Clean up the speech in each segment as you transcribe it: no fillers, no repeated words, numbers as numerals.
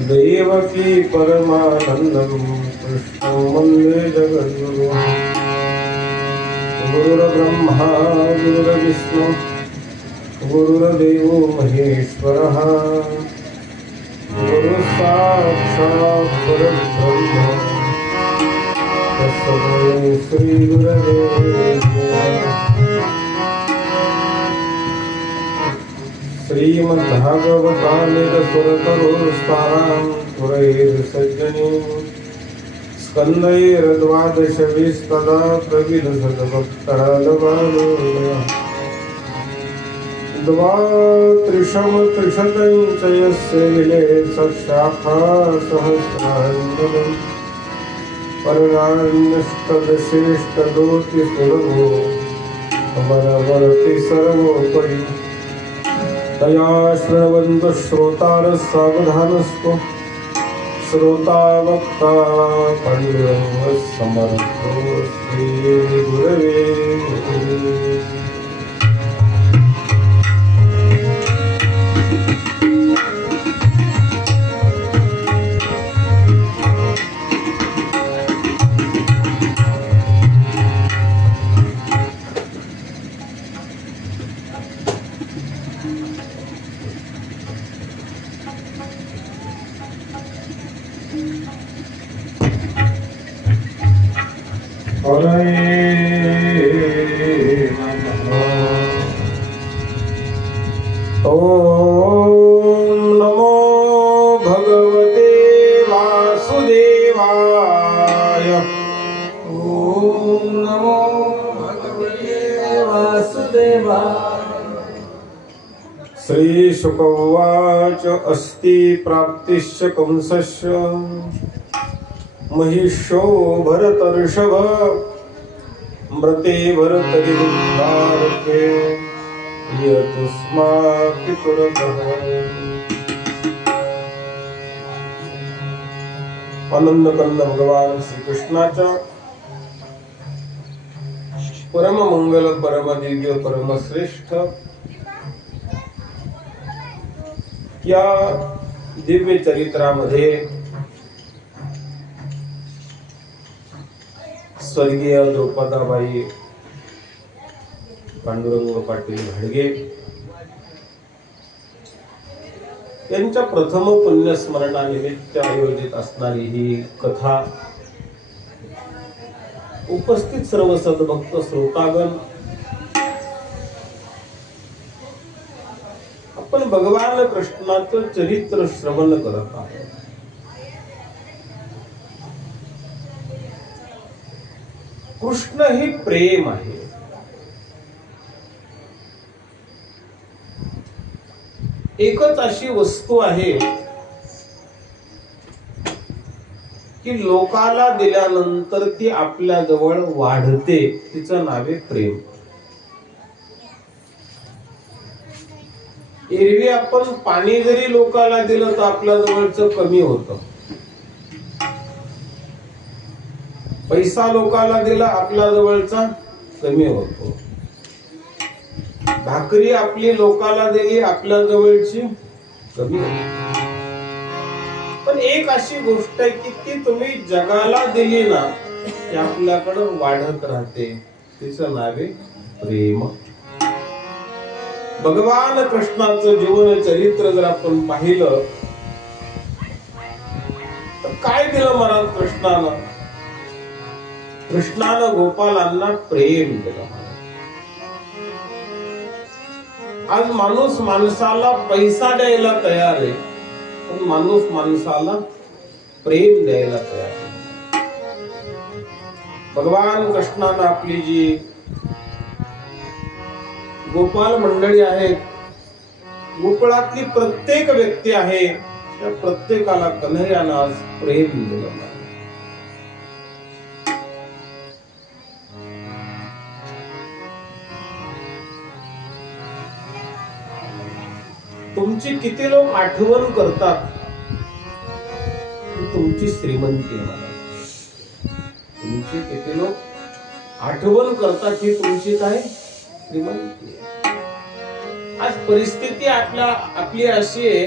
देवकी परमानंदं कृष्णं वन्दे जगद्गुरुं। गुरुर्ब्रह्मा गुरुर्विष्णु गुरुर्देवो महेश्वरः गुरुसाक्षात् परब्रह्म तस्मै श्रीगुरवे नमः। श्रीमद्भागवतामितसुरतरुस्तारां पुरैर्सज्जनीं स्कन्धैर्द्वादशविस्तदा प्रविलसद्भक्तालवालोलयः द्वात्रिशतं च यस्य विलेत्सशाखासहस्राण्यं परनान्यष्टदशेष्टदोति सुलभो अमरवर्ति सर्वोपरि तया शृण्वन्तु श्रोतारः सावधानस्तु श्रोता वक्ता पाण्डुरङ्गः समर्थो श्रीगुरवे नमः। ओम नमो भगवते वासुदेवाय। ओम नमो भगवते वासुदेवाय। श्रीशुक उवाच अस्ति प्राप्तिश्च कंसस्य महिष्यो भरतर्षभ मृते भरतरिमुद्धारके यतुस्मापितुरतः। आनंदकंद भगवान श्री कृष्णाच्या परम मंगल परम दिव्य परम श्रेष्ठ या दिव्य चरित्रामध्ये स्वर्गीय द्रौपदाबाई पांडुरंग पाटील घाडगे यांच्या प्रथम पुण्यस्मरणानिमित्त आयोजित असणारी ही कथा उपस्थित सर्व सद्भक्त श्रोतागण आपण भगवान कृष्णाचं चरित्र श्रवण करत आहोत। कृष्ण हे प्रेम आहे। एकच अशी वस्तू आहे की लोकाला दिल्यानंतर ती आपल्या जवळ वाढते, तिचं नाव आहे प्रेम। एरवी आपण पाणी जरी लोकाला दिलं तर आपल्या जवळचं कमी होतं, पैसा लोकाला दिला आपल्या जवळचा कमी होतो, भाकरी आपली लोकाला दिली आपल्या जवळची कमी होते। पण एक अशी गोष्ट आहे की ती तुम्ही जगाला दिली ना ती आपल्याकडे वाढत राहते, तिचं नाव आहे प्रेम। भगवान कृष्णाचं जीवन चरित्र जर आपण पाहिलं तर काय दिलं मला कृष्णानं? कृष्णानं गोपालांना प्रेम दिलं। आज माणूस माणसाला पैसा द्यायला तयार आहे, पण माणूस माणसाला प्रेम द्यायला तयार आहे। भगवान कृष्णानं आपली जी गोपाल मंडळी आहेत, गोकुळातली प्रत्येक व्यक्ती आहे, त्या प्रत्येकाला कन्हैयानं आज प्रेम दिलं। तुमची किती लोक आठवण करतात तुमची श्रीमंती आहे। तुमची किती लोक आठवण करतात ही तुमची काय श्रीमंती आहे। आज परिस्थिती आपली अशी आहे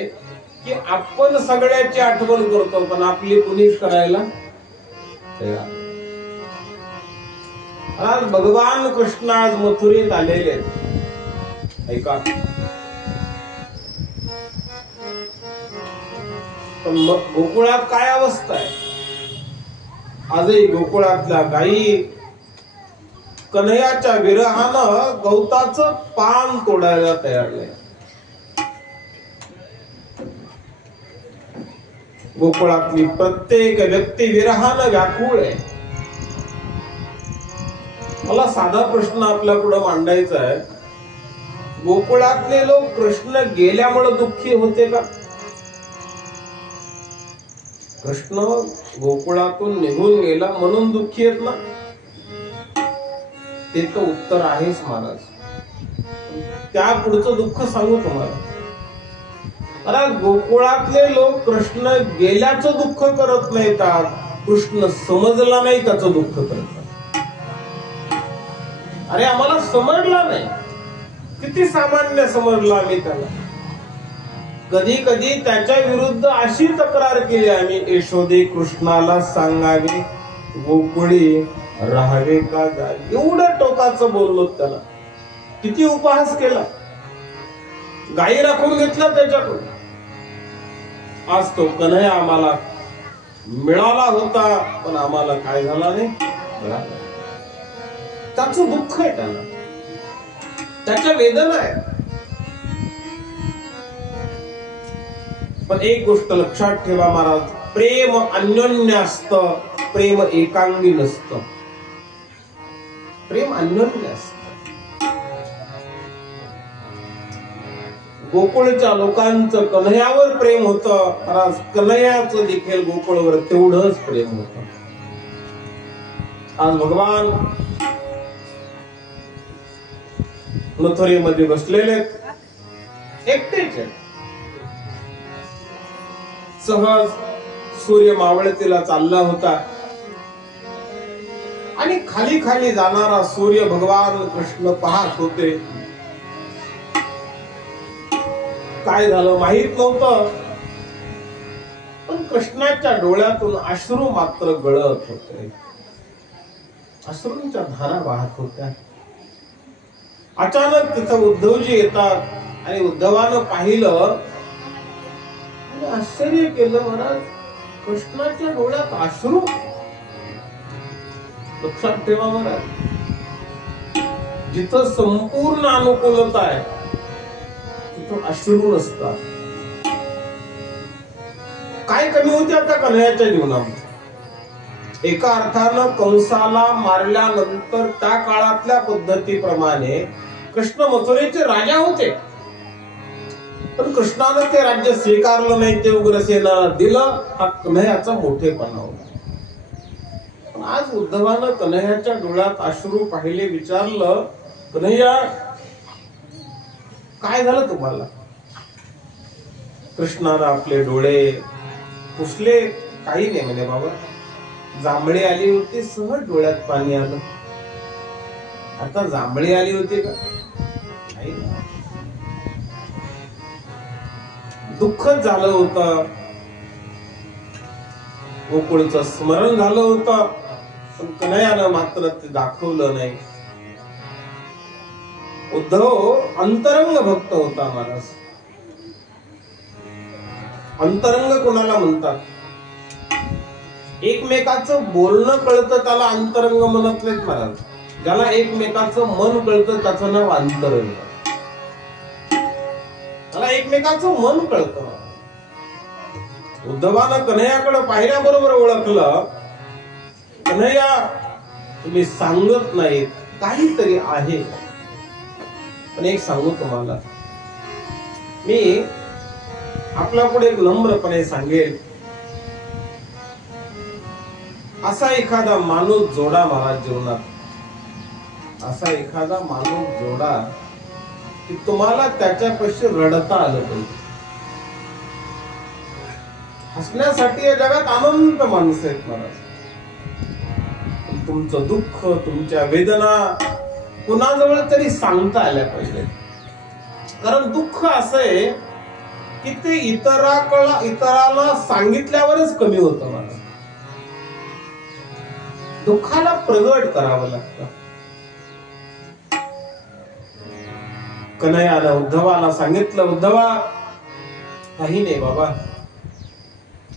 की आपण सगळ्याची आठवण करतो पण आपली कुणीच करायला तयार. आज भगवान कृष्ण आज मथुरेत आलेले आहेत. ऐका, पण गोकुळात काय अवस्था आहे? आजही गोकुळातल्या गायी कन्हैयाच्या विरहानं गवताचं पान तोडायला तयार नाही. गोकुळातली प्रत्येक व्यक्ती विरहानं व्याकुळ आहे. मला साधा प्रश्न आपल्या पुढे मांडायचा आहे. गोकुळातले लोक कृष्ण गेल्यामुळे दुःखी होते का? कृष्ण गोकुळातून निघून गेला म्हणून दुःखी आहेत ना? ते तर उत्तर आहेच महाराज. त्या पुढचं दुःख सांगू तुम्हाला. अरे गोकुळातले लोक कृष्ण गेल्याचं दुःख करत नाहीत, कृष्ण समजला नाही त्याचं दुःख करतात. अरे आम्हाला समजला नाही. किती सामान्य समजला आम्ही त्याला. कधी कधी त्याच्या विरुद्ध अशी तक्रार केली आम्ही, यशोदे कृष्णाला सांगावे गोकुळी राहावे का जावे. एवढं टोकाचं बोललो त्याला. किती उपहास केला. गायी राखून घेतला त्याच्याकडून. आज तो कन्हैया आम्हाला मिळाला होता पण आम्हाला काय झाला नाही. त्याचं दुःख आहे, त्याला त्याच्या वेदना आहे. पण एक गोष्ट लक्षात ठेवा महाराज, प्रेम अन्योन्य असतं, प्रेम एकांगी नसतं. प्रेम अन्योन्य असतं. गोकुळच्या लोकांचं कन्हैयावर प्रेम होतं, महाराज कन्हैयाचं देखील गोकुळवर तेवढंच प्रेम होतं. आज भगवान मथुरेमध्ये बसलेले एकटेच आहेत. सहज सूर्य मावळतीला चालला होता आणि खाली खाली जाणारा सूर्य भगवान कृष्ण पाहत होते. काय झालं माहित नव्हतं, पण कृष्णाच्या डोळ्यातून अश्रू मात्र गळत होते. अश्रूंच्या धारा वाहत होत्या. अचानक तिथं उद्धवजी येतात आणि उद्धवानं पाहिलं, आश्चर्य केलं. महाराज कृष्णाच्या डोळ्यात अश्रू. लक्षात ठेवा महाराज, जिथं संपूर्ण अनुकूलता आहे तिथं अश्रू नसतात. काय कमी होते आता कन्हैयाच्या जीवनामध्ये? एका अर्थानं कंसाला मारल्यानंतर त्या काळातल्या पद्धतीप्रमाणे कृष्ण मथुरेचे राजा होते, पण कृष्णानं ते राज्य स्वीकारलं नाही. ते उग्रसेनाला दिलं. हा कन्हैयाचा मोठेपणा होता. पण आज उद्धवानं कन्हैयाच्या डोळ्यात अश्रू पाहिले. विचारलं, कन्हैया काय झालं तुम्हाला? कृष्णानं आपले डोळे पुसले. काही नाही म्हणे बाबा, जांभळी आली होती, सहज डोळ्यात पाणी आलं. आता जांभळी आली होती का? दुःख झालं होतं, गोकुळचं स्मरण झालं होतं, पण कन्हैयानं मात्र ते दाखवलं नाही. उद्धव अंतरंग भक्त होता महाराज. अंतरंग कोणाला म्हणतात? एकमेकाचं बोलणं कळतं त्याला अंतरंग म्हणत नाहीत महाराज. ज्याला एकमेकाचं मन कळतं त्याचं नाव अंतरंग. त्याला एकमेकाचं मन कळतं. उद्धवानं कन्हैयाकडे पाहिल्याबरोबर ओळखलं, कन्हैया तुम्ही सांगत नाहीत, काहीतरी आहे. पण एक सांगू तुम्हाला, मी आपल्या पुढे एक नम्रपणे सांगेल, असा एखादा माणूस जोडा महाराज जीवनात. असा एखादा माणूस जोडा की तुम्हाला त्याच्यापाशी रडता आलं पाहिजे. हसण्यासाठी या जगात अनंत माणसं आहेत महाराज. तुमचं दुःख, तुमच्या वेदना कुणाजवळ तरी सांगता आल्या पाहिजे. कारण दुःख असं आहे, की ते इतराला सांगितल्यावरच कमी होतं. मला दुःखाला प्रगट करावं लागतं. कन्हैयाला उद्धवाला सांगितलं, उद्धवा काही नाही बाबा,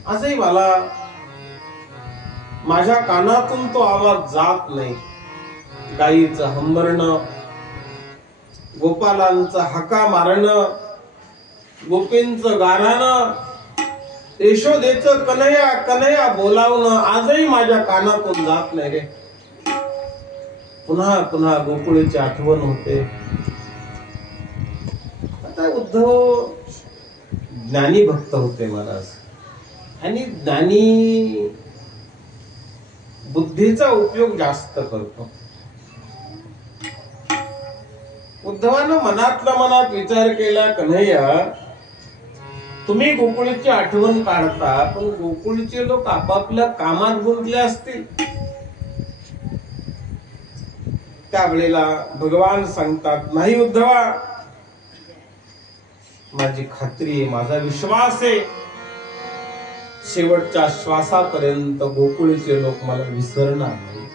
आजही मला माझ्या कानातून तो आवाज जात नाही. गाईचं हंबरणं, गोपालांचं हाका मारणं, गोपींचं गाणं, यशोदेचं कन्हैया कन्हैया बोलावणं आजही माझ्या कानातून जात नाही रे. पुन्हा पुन्हा गोकुळीची आठवण होते. आता उद्धव ज्ञानी भक्त होते महाराज, आणि ज्ञानी बुद्धीचा उपयोग जास्त करतो. उद्धवानं मनातल्या मनात विचार केला, कन्हैया तुम्ही गोकुळीची आठवण काढता, पण गोकुळचे लोक आपापल्या कामात गुंतले असतील. त्यावेळेला भगवान सांगतात, नाही उद्धवा, माझी खात्री आहे, माझा विश्वास आहे, शेवटच्या श्वासापर्यंत गोकुळचे लोक मला विसरणार नाही.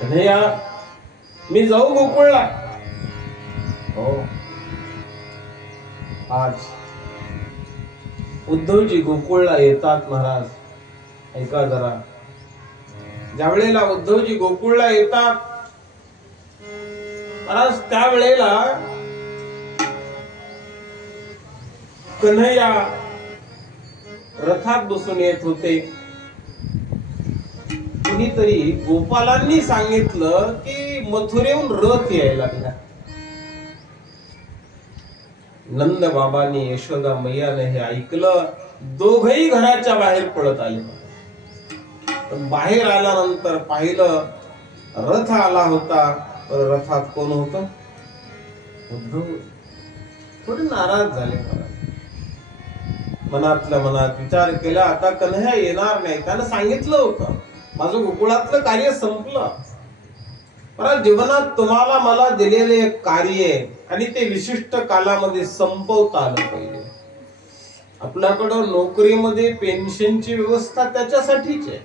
कन्हैया मी जाऊ गोकुळला? हो. आज उद्धवजी गोकुळला येतात महाराज. ऐका जरा, ज्या वेळेला उद्धवजी गोकुळला येतात महाराज, त्यावेळेला कन्हैया रथात बसून येत होते. कुणीतरी गोपालांनी सांगितलं की मथुरेहून रथ यायला लागला. नंद बाबांनी, यशोदा मैयाने हे ऐकलं. दोघही घराच्या बाहेर पळत आले. पण बाहेर आल्यानंतर पाहिलं रथ आला होता. रथात कोण होत? उद्धव. थोडे नाराज झाले महाराज. मनातल्या मनात विचार केला, आता कन्हैया येणार नाही. त्यानं सांगितलं होतं माझं गोकुळातलं कार्य संपलं. महाराज, जीवनात तुम्हाला मला दिलेले एक कार्य आहे आणि ते विशिष्ट कालामध्ये संपवता आलं पाहिजे. आपल्याकडं नोकरीमध्ये पेन्शनची व्यवस्था त्याच्यासाठीच आहे.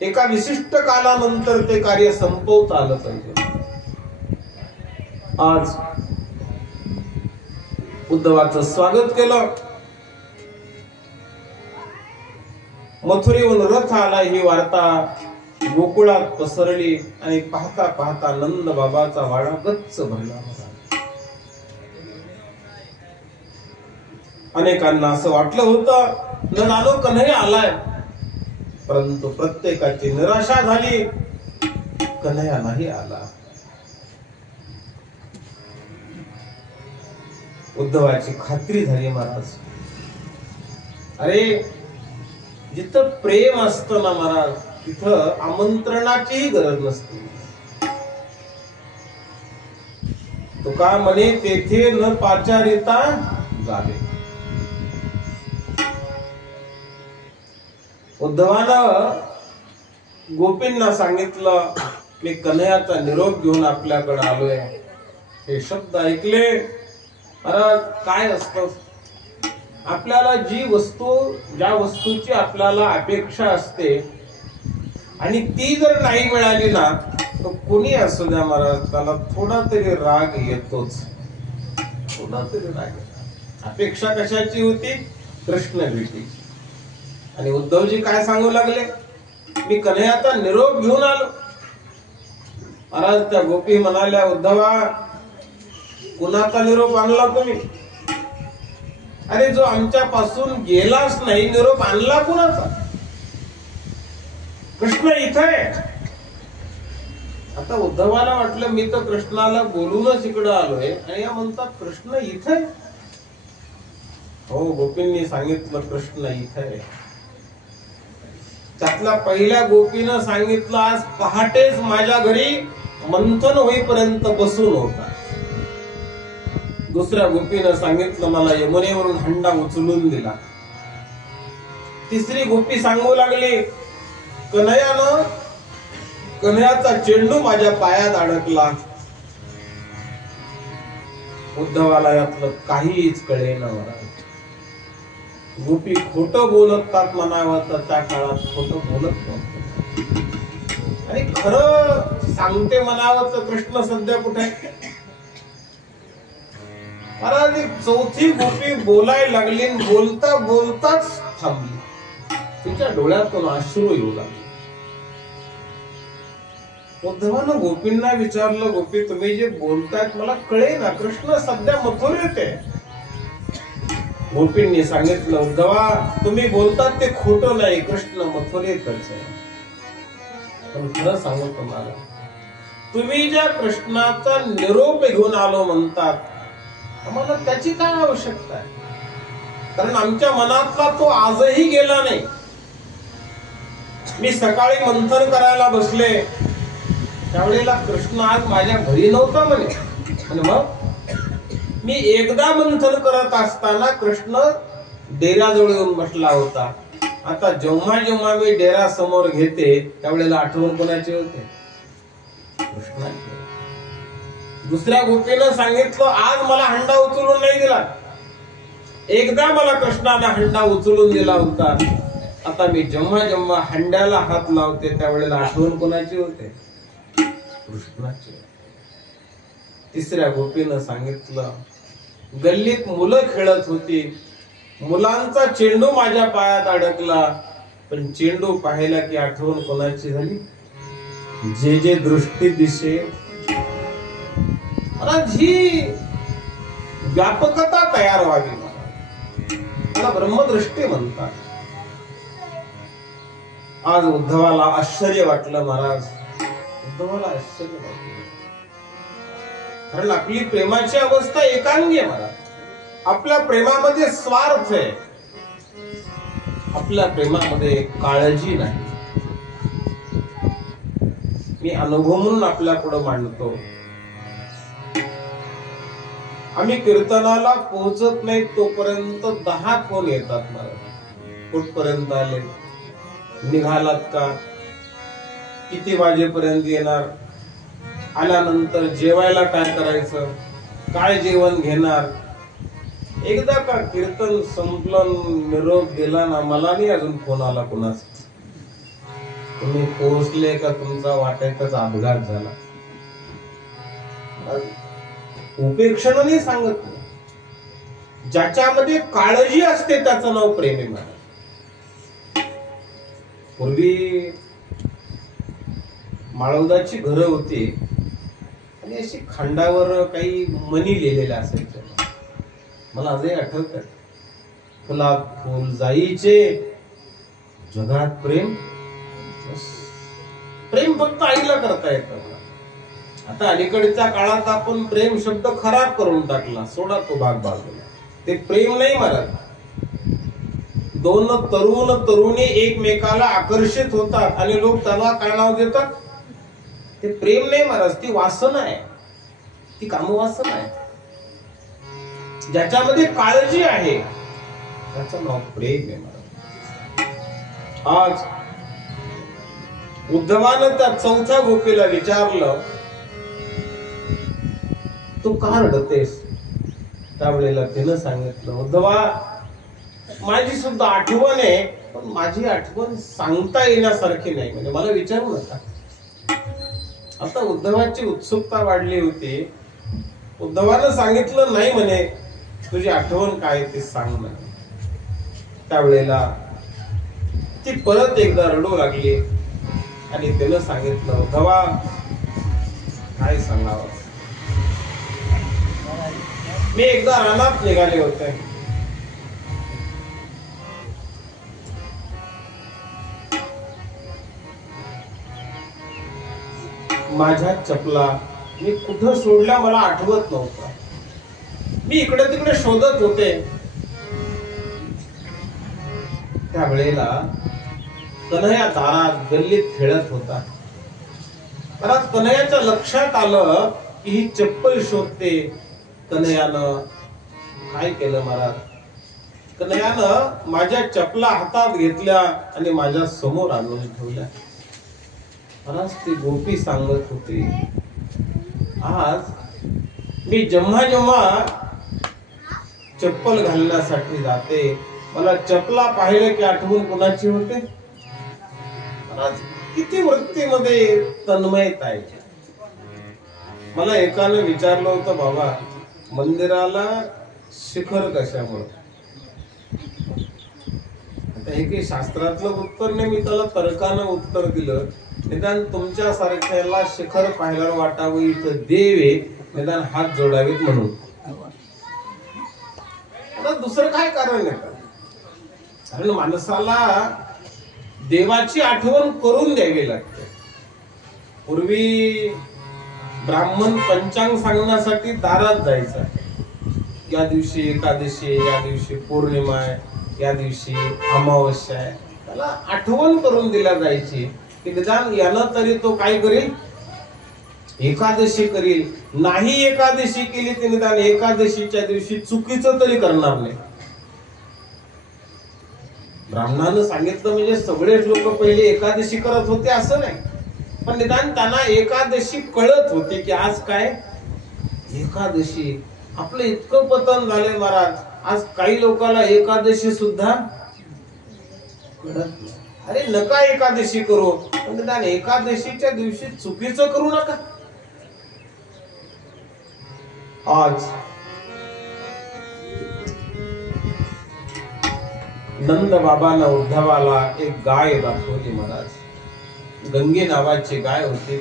एका विशिष्ट कालानंतर ते कार्य संपवता आलं पाहिजे. आज उद्धवाचं स्वागत केलं. मथुरेहून रथ आला ही वार्ता गोकुळात पसरली आणि पाहता पाहता नंद बाबाचा वाडा गच्च भरला. अनेकांना असं वाटलं होतं न जाणो कन्हैया आलाय, परंतु प्रत्येकाची निराशा झाली. कन्हैया नाही आला. उद्धवाची खात्री झाली महाराज, अरे जिथं प्रेम असतं ना महाराज, तिथं आमंत्रणाचीही गरज नसते. तुका म्हणे तेथे न पाचारिता जावे. उद्धवानं गोपींना सांगितलं, मी कन्हैयाचा निरोप घेऊन आपल्याकडे आलोय. हे शब्द ऐकले महाराज, काय असतं आपल्याला ज्या वस्तूची आपल्याला अपेक्षा असते आणि ती जर नाही मिळाली ना, तर कोणी असू द्या महाराज, त्याला थोडा तरी राग येतोच. थोडा तरी राग येतो. अपेक्षा कशाची होती? कृष्ण भेटी. आणि उद्धवजी काय सांगू लागले, मी कन्हैयाचा निरोप घेऊन आलो. महाराज, त्या गोपी म्हणाल्या, उद्धवा कुणाचा निरोप आणला तुम्ही? अरे जो आमच्या पासून गेलाच नाही, निरोप आणला कुणाचा? कृष्ण इथं आहे. आता उद्धवाला वाटलं मी तर कृष्णाला बोलूनच इकडं आलोय आणि या म्हणतात कृष्ण इथं आहे. हो, गोपींनी सांगितलं कृष्ण इथं आहे. त्यातल्या पहिल्या गोपीनं सांगितलं, आज पहाटेच माझ्या घरी मंथन होईपर्यंत बसून होता. दुसऱ्या गोपीनं सांगितलं, मला यमुनेवरून हंडा उचलून दिला. तिसरी गोपी सांगू लागली, कन्हैयाचा चेंडू माझ्या पायात अडकला. उद्धवाला यातलं काहीच कळेना महाराज. गोपी खोटं बोलतात म्हणावं तर त्या काळात खोटं बोलत नव्हतं. आणि खरं सांगते म्हणावं तर कृष्ण सध्या कुठे आहे महाराज. चौथी गोपी बोलायला लागली, बोलता बोलताच थांबली. तिच्या डोळ्यातून अश्रू येऊ लागले. उद्धवानं गोपींना विचारलं, गोपी तुम्ही जे बोलतायत मला कळेना, कृष्ण सध्या मथुरेत आहे. गोपींनी सांगितलं, उद्धवा तुम्ही बोलतात ते खोटं नाही, कृष्ण मथुरेतच आहे. पण खरं सांगू तुम्हाला, तुम्ही ज्या कृष्णाचा निरोप घेऊन आलो म्हणतात, आम्हाला त्याची काय आवश्यकता आहे? कारण आमच्या मनातला तो आजही गेला नाही. मी सकाळी मंथन करायला बसले त्यावेळेला कृष्ण आज माझ्या घरी नव्हता म्हणे. आणि मग मी एकदा मंथन करत असताना कृष्ण डेऱ्याजवळ येऊन बसला होता. आता जेव्हा जेव्हा मी डेरा समोर घेते त्यावेळेला आठवण कोणाची होते? कृष्णाची. दुसऱ्या गोपीनं सांगितलं, आज मला हंडा उचलून नाही दिला, एकदा मला कृष्णाने हंडा उचलून दिला होता. आता मी जेव्हा जेव्हा हंड्याला हात लावते त्यावेळेला आठवण कोणाची होते? कृष्णाची. तिसऱ्या गोपीनं सांगितलं, गल्लीत मुलं खेळत होती, मुलांचा चेंडू माझ्या पायात अडकला, पण चेंडू पाहिला की आठवण कोणाची झाली? जे जे दृष्टी दिसे. ही व्यापकता तयार व्हावी, मला ब्रह्मदृष्टी म्हणतात. आज उद्धवाला आश्चर्य वाटलं महाराज. उद्धवाला आश्चर्य वाटलं, कारण आपली प्रेमाची अवस्था एकांगी आहे महाराज. आपल्या प्रेमामध्ये स्वार्थ आहे, आपल्या प्रेमामध्ये काळजी नाही. मी अनुभव म्हणून आपल्या पुढे मांडतो. आम्ही कीर्तनाला पोहोचत नाही तोपर्यंत 10 फोन येतात मला. कुठपर्यंत आले, निघालात का, किती वाजेपर्यंत येणार, आल्यानंतर जेवायला काय करायचं, काय जेवण घेणार. एकदा का कीर्तन संपलं, निरोप दिला ना, मला नाही अजून फोन आला कुणाचा. तुम्ही पोहोचले का तुमचा वाटेतच अपघात झाला. उपेक्षण नाही सांगत, ज्याच्यामध्ये काळजी असते त्याचं नाव प्रेम आहे महाराज. पूर्वी माळवदाची घरं होती आणि अशी खांडावर काही मणी लिहिलेल्या असायच्या. मला आजही आठवत, फुलात फुल जाईचे, जगात प्रेम. प्रेम फक्त आईला करता येतं. आता अलीकडच्या काळात आपण प्रेम शब्द खराब करून टाकला, सोडा तो भाग बाजूला. ते प्रेम नाही महाराज. दोन तरुण तरुणी एकमेकाला आकर्षित होतात आणि लोक त्याला काय नाव देतात? ते प्रेम नाही महाराज, ती वासना आहे, ती कामवासना आहे. ज्याच्यामध्ये काळजी आहे त्याचं नाव प्रेम आहे महाराज. आज उद्धवानं त्या चौथ्या गोपीला विचारलं, तू का रडतेस? त्यावेळेला तिनं सांगितलं, उद्धवा माझी सुद्धा आठवण आहे, पण माझी आठवण सांगता येण्यासारखी नाही, म्हणजे मला विचारू नका. आता उद्धवाची उत्सुकता वाढली होती. उद्धवानं सांगितलं, नाही म्हणे, तुझी आठवण काय ते सांग म्हणे. त्यावेळेला ती परत एकदा रडू लागली आणि तिनं सांगितलं, उद्धवा काय सांगावं, मी एकदा रानात निघाले होते. माझ्या चपला मी कुठं सोडल्या मला आठवत नव्हतं. मी इकडे तिकडे शोधत होते. त्यावेळेला कन्हैया दारात गल्लीत खेळत होता. मला कन्हैयाच्या लक्षात आलं की ही चप्पल शोधते. कन्हैयानं काय केलं महाराज? कन्हैयानं माझ्या चपला हातात घेतल्या आणि माझ्या समोर आणून ठेवल्या. महाराज ती गोपी सांगत होती, आज मी जेव्हा जेव्हा चप्पल घालण्यासाठी जाते, मला चपला पाहिलं की आठवण कुणाची होते? किती वृत्तीमध्ये तन्मयता आहे. मला एकाने विचारलं होतं, बाबा मंदिराला शिखर कशामुळे? आता हे काही शास्त्रातलं उत्तर नाही, मी त्याला तर्कानं उत्तर दिलं. निदान तुमच्या सारख्याला शिखर पाहायला वाटावं इथं देव आहे, निदान हात जोडावेत म्हणून. आता दुसरं काय कारण आहे? कारण माणसाला देवाची आठवण करून द्यावी लागते. पूर्वी ब्राह्मण पंचांग सांगण्यासाठी दारात जायचा. या दिवशी एकादशी, या दिवशी पौर्णिमा आहे, या दिवशी अमावस्या आहे, त्याला आठवण करून दिल्या जायची की निदान यानं तरी तो काय करेल, एकादशी करील. नाही एकादशी केली तर निदान एकादशीच्या दिवशी चुकीचं तरी करणार नाही. ब्राह्मणानं सांगितलं म्हणजे सगळेच लोक पहिले एकादशी करत होते असं नाही, पण निदान त्यांना एकादशी कळत होते की आज काय एकादशी. आपलं इतकं पतन झाले महाराज, आज काही लोकांना एकादशी सुद्धा कळत नाही. अरे नका एकादशी करू, पण निदान एकादशीच्या दिवशी चुकीचं करू नका. आज नंद बाबांना उद्धवाला एक गाय दाखवली महाराज. गंगे नावाची गाय होती.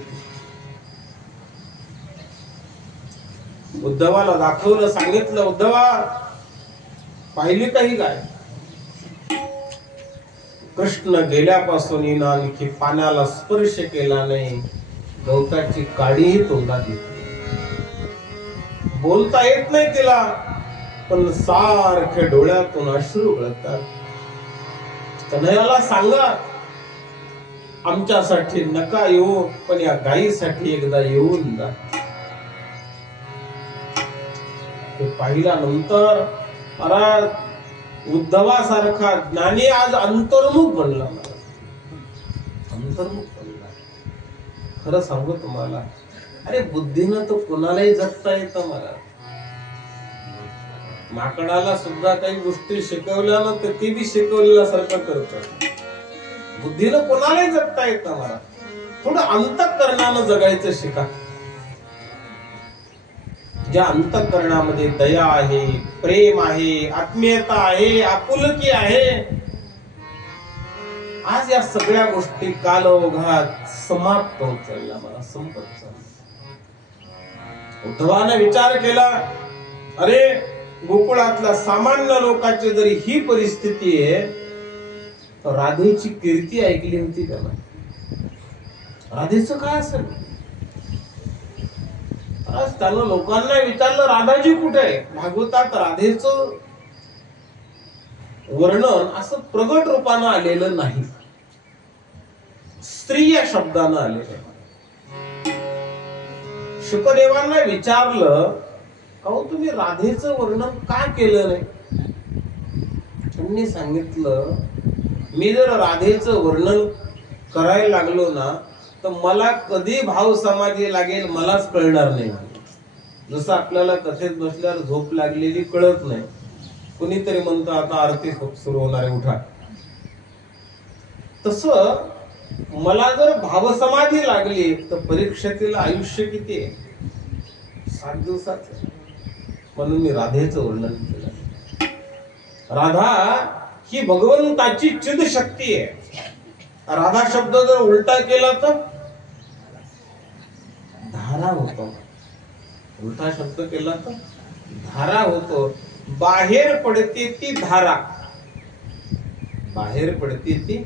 उद्धवाला दाखवलं, सांगितलं, उद्धवा पाहिली काही गाय? कृष्ण गेल्यापासून हिनं आणखी पाण्याला स्पर्श केला नाही, गवताची काडीही तोंडात घेतली. बोलता येत नाही तिला, पण सारखे डोळ्यातून अश्रू गळतात. कन्हैयाला सांगा आमच्यासाठी नका येऊ, पण या गायीसाठी एकदा येऊन जा. ते पाहिल्यानंतर महाराज उद्धवासारखा ज्ञानी आज अंतर्मुख बनला. अंतर्मुख बनला. खरं सांगू तुम्हाला, अरे बुद्धीनं तर कोणालाही जगता येतं महाराज. माकडाला सुद्धा काही गोष्टी शिकवल्या ना तर ती बी शिकवलेल्यासारखं करतात. बुद्धीनं कोणालाही जगता येतं महाराज. थोडं अंतःकरणानं जगायचं शिका. ज्या अंतःकरणामध्ये दया आहे, प्रेम आहे, आत्मीयता आहे, आपुलकी आहे, आज या सगळ्या गोष्टी कालौघात समाप्त होत चालल्या, मला संपत चालल्या. उद्धवाने विचार केला, अरे गोकुळातल्या सामान्य लोकांची जरी ही परिस्थिती आहे, तर राधेची कीर्ती ऐकली होती का नाही? राधेचं काय असेल? आज त्यानं लोकांना विचारलं, राधाजी कुठे आहे? भागवतात राधेचं वर्णन असं प्रगट रूपानं आलेलं नाही, स्त्री या शब्दानं आलेलं. शुकदेवांना विचारलं, अहो तुम्ही राधेचं वर्णन का केलं नाही? त्यांनी सांगितलं, मी जर राधेचं वर्णन करायला लागलो ना तर मला कधी भाव समाधी लागेल मलाच कळणार नाही. जसं आपल्याला कथेत बसल्यावर झोप लागलेली कळत नाही, कुणीतरी म्हणतं आता आरती सुरू होणार आहे उठा, तसं मला जर भावसमाधी लागली तर परीक्षेतील आयुष्य किती आहे? 7 दिवसाचं. म्हणून मी राधेचं वर्णन केलं. राधा ही भगवंताची चिद शक्ती आहे. राधा शब्द जर उलटा केला तर धारा होतो. उलटा शब्द केला तर धारा होतो. बाहेर पडते ती धारा, बाहेर पडते ती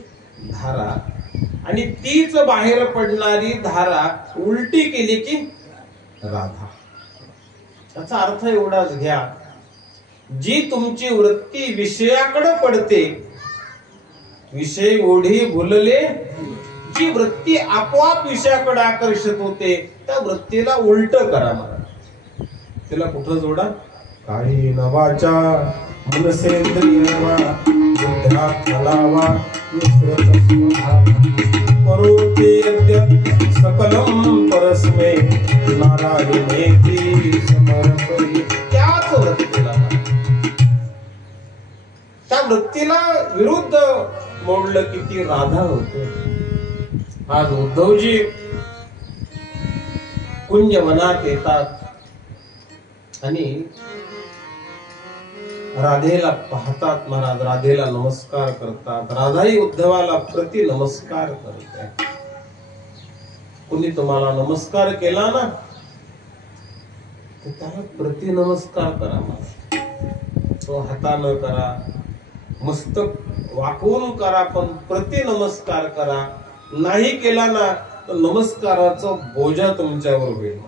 धारा, आणि तीच बाहेर पडणारी धारा उलटी केली की राधा. त्याचा अर्थ एवढाच घ्या, जी तुमची वृत्ती विषयाकडे पडते, विषय ओढी भुलले, जी वृत्ती आपोआप विषयाकडे आकर्षित होते, त्या वृत्तीला उलट करा. मला तिला कुठं जोडा? काही नवाच्या मनसेंद्रियवा बुद्ध्या फलावा करोति यद्य सकलं परस्मै नारायणेति समर्पयि. त्याच वृत्तीला, त्या वृत्तीला विरुद्ध मोडलं की ती राधा होते. आज उद्धवजी कुंजवनात येतात आणि राधेला पाहतात. महाराज राधेला नमस्कार करतात. राधाही उद्धवाला प्रति नमस्कार करते. कुणी तुम्हाला नमस्कार केला ना तर त्याला प्रति नमस्कार करा. तो हातानं करा, मस्तक वाकवून करा, पण प्रति नमस्कार करा. नाही केला ना तर नमस्काराचा बोजा तुमच्यावर होईल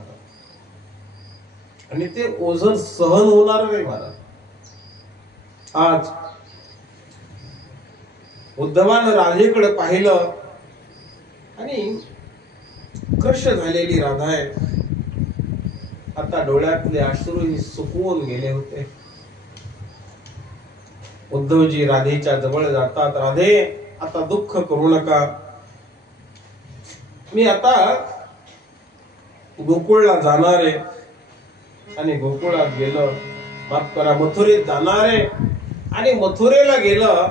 आणि ते ओझर सहन होणार नाही महाराज. आज उद्धवानं राधेकडे पाहिलं आणि क्रश झालेली राधा आहे. आता डोळ्यातले अश्रूही सुकवून गेले होते. उद्धवजी राधेच्या जवळ जातात. राधे, आता दुःख करू नका. मी आता गोकुळला जाणार आहे आणि गोकुळात गेलं, माफ करा, मथुरेत जाणार आहे आणि मथुरेला गेलं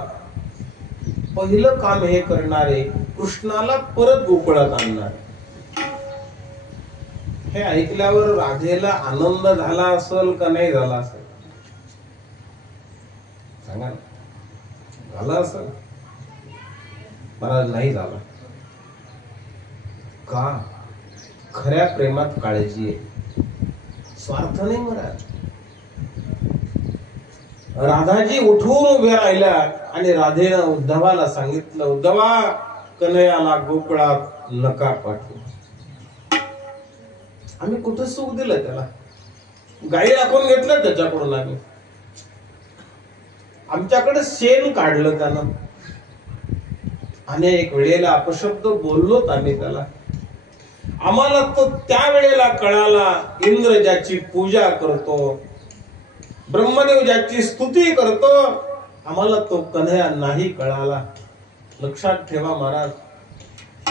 पहिलं काम हे करणारे कृष्णाला परत गोकुळात आणणार. हे ऐकल्यावर राधेला आनंद झाला असेल का नाही झाला असेल सांगा. झाला असेल? महाराज नाही झाला. का? खऱ्या प्रेमात काळजी आहे, स्वार्थ नाही महाराज. राधाजी उठून उभ्या राहिल्या आणि राधेनं उद्धवाला सांगितलं, उद्धवा, कन्हैयाला गोकुळात नका पाठवू. आम्ही कुठं सुख दिलं त्याला? गाई राखून घेतलं त्याच्याकडून आम्ही. आमच्याकडे शेण काढलं त्यानं. अनेक वेळेला अपशब्द बोललोत आम्ही त्याला. आम्हाला तो त्या वेळेला कळाला, इंद्र ज्याची पूजा करतो, ब्रह्मदेव ज्याची स्तुती करतो, आम्हाला तो कन्हैया नाही कळाला. लक्षात ठेवा महाराज,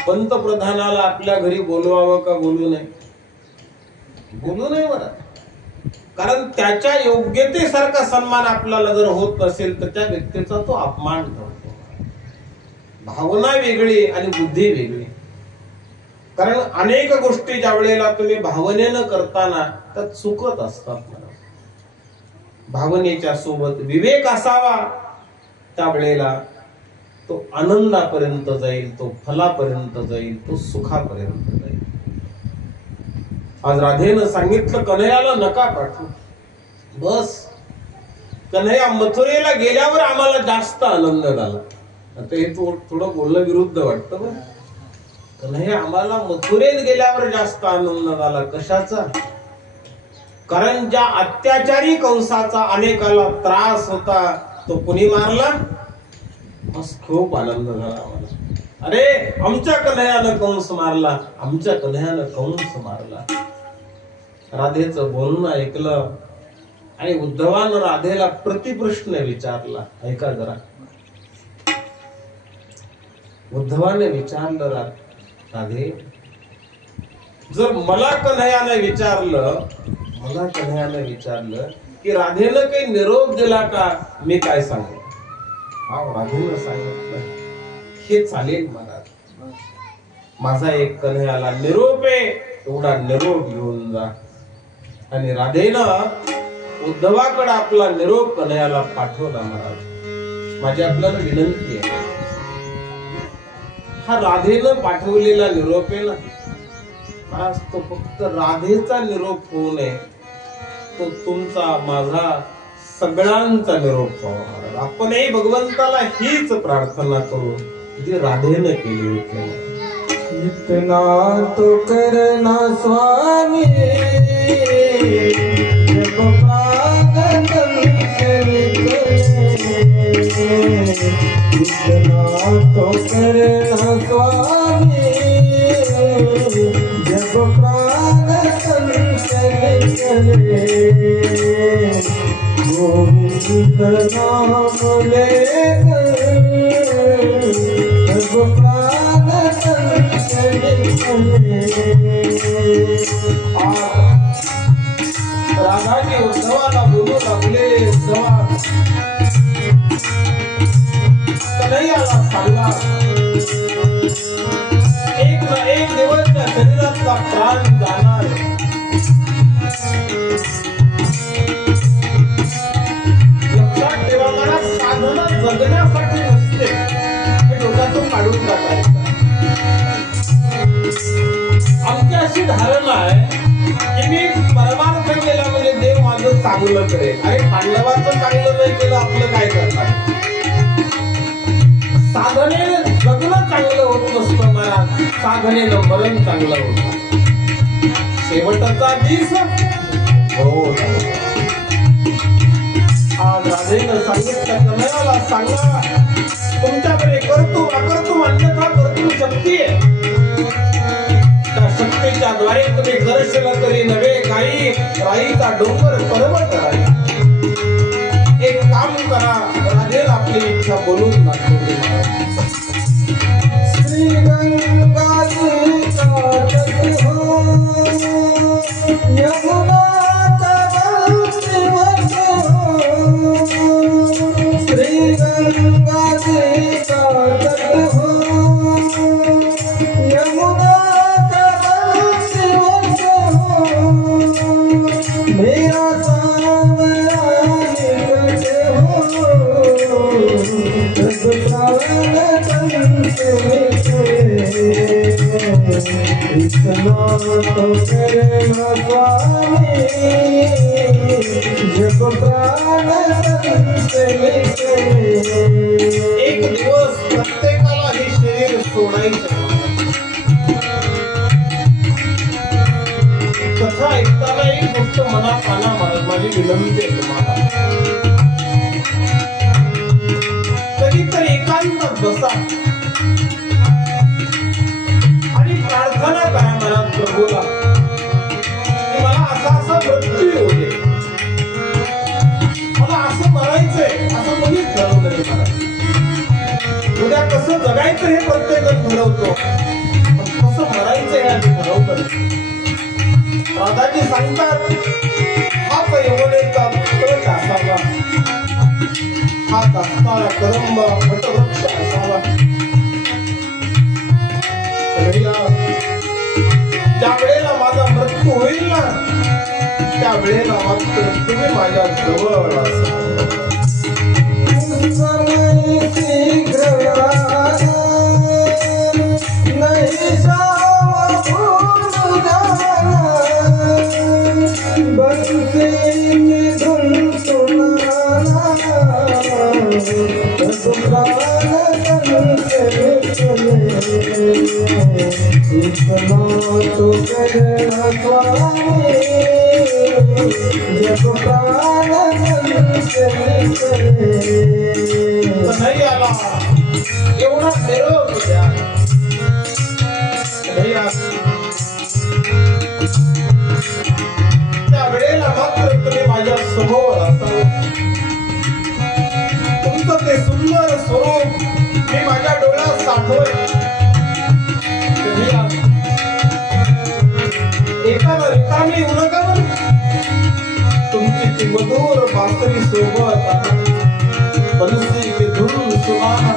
पंतप्रधानाला आपल्या घरी बोलवावं का बोलू नये? बोलू नये महाराज. कारण त्याच्या योग्यतेसारखा सन्मान आपल्याला जर होत नसेल तर त्या व्यक्तीचा तो अपमान ठरतो. भावना वेगळी आणि बुद्धी वेगळी. कारण अनेक गोष्टी ज्या वेळेला तुम्ही भावनेनं करताना त्यात चुकत असतात. भावनेच्या सोबत विवेक असावा, त्या वेळेला तो आनंदापर्यंत जाईल, तो फलापर्यंत जाईल, तो सुखापर्यंत जाईल. आज राधेनं सांगितलं कन्हैयाला नका पाठवू. बस, कन्हैया मथुरेला गेल्यावर आम्हाला जास्त आनंद झाला. आता हे थोडं बोलणं विरुद्ध वाटतं बरं. कन्हैया आम्हाला मथुरेत गेल्यावर जास्त आनंद झाला. कशाचा? कारण ज्या अत्याचारी कंसाचा अनेकाला त्रास होता तो कुणी मारला? बस, खूप आनंद झाला आम्हाला. अरे, आमच्या कन्हैयानं कंस मारला, आमच्या कन्हैयानं कंस मारला. राधेचं बोलणं ऐकलं आणि उद्धवानं राधेला प्रतिप्रश्न विचारला. ऐका जरा. उद्धवाने विचारलं, राधे, जर मला कन्हैयाने विचारलं की राधेनं काही निरोप दिला का, मी काय सांगू? राधेनं सांगितलं, हे चालेल महाराज, माझा एक कन्हैयाला निरोप आहे, एवढा निरोप घेऊन जा. आणि राधेनं उद्धवाकडे आपला निरोप कन्हैयाला पाठवला. महाराज, माझी आपल्याला विनंती आहे, हा राधेनं पाठवलेला निरोप आहे ना महाराज, तो फक्त राधेचा निरोप होऊ नये, तो तुमचा, माझा, सगळ्यांचा निरोप व्हावा. आपणही भगवंताला हीच प्रार्थना करू जी राधेनं केली होती. इतना तो करना स्वामी, जब प्राण तन से निकले. इतना तो करना स्वामी, जब प्राण तन से निकले. गोविंद नाम लेकर जब प्राण राधाजी उद्धवाला बोलू लागले, उद्धवा कन्हैयाला सांगा, एक ना एक दिवस त्या शरीरातला प्राण जाणार. लक्षात ठेवा, मला साधना जगण्यासाठी नसते, हे डोक्यातून काढून टाकायचं. आमची अशी धारणा आहे की मी परमार्थ केला म्हणजे देव माझं चांगलं करेल. अरे पांडवाचं चांगलं नाही केलं, आपलं काय करणार? साधनेने जगणं चांगलं होत नसतं महाराज, साधनेनं मरण चांगलं होतं. शेवटचा दिस हो. आज राधेनं सांगितलं, कन्हैयाला सांगा, तुमच्याकडे कर्तृ अकर्तृ अन्यथा कर्तृ शक्ती आहे. त्या शक्तीच्या द्वारे तुम्ही करशील तरी नवे काही, राईचा डोंगर पर्वत करा. एक काम करा, राधेला आपली इच्छा बोलून दाखवली. श्री गंगा जी का तट हो, यमुना तव शिवत हो. श्री गंगा जी का तट हो, यमुना तव शिवत हो. मेरा सांवरा निकट हो, इतना तो करना स्वामी, जब प्राण से एक दिवस प्रत्येकाला हे शरीर सोडायचं. कथा ऐकताना एक गोष्ट मनात आणा, माझी विनंती आहे तुम्हाला. कधीतरी एकांतात बसा आणि प्रार्थना करा मनात प्रभूला की मला असा मृत्यू येऊ दे, मला असं मरायचंय, असं कोणीच ठरवलं नाही. मला उद्या कसं जगायचं हे प्रत्येकजण ठरवतो, पण कसं मरायचं हे आधी ठरवलं नाही. राधाजी सांगतात, हाच यमुनेचा तट असावा, हात असणारा करंब वटवृक्ष असावा. ज्या वेळेला माझा मृत्यू होईल ना, त्या वेळेला मात्र तुम्ही माझ्या जवळ असाल. शीघ्र नहीं भूल जाना, बंसी में धुन सुनाना, इतना तो करना स्वामी, जब प्राण से कन्हैयाला एवढा निरोप द्या. कन्हैया त्या वेळेला मात्र तुम्ही माझ्या समोर असाल. तुमचं ते सुंदर स्वरूप मी माझ्या डोळ्यात साठवय. एकाला रिकामी येऊ नका बरं. तुमची ती मधुर बासरी सोबत बंसी के धुन सुनाना,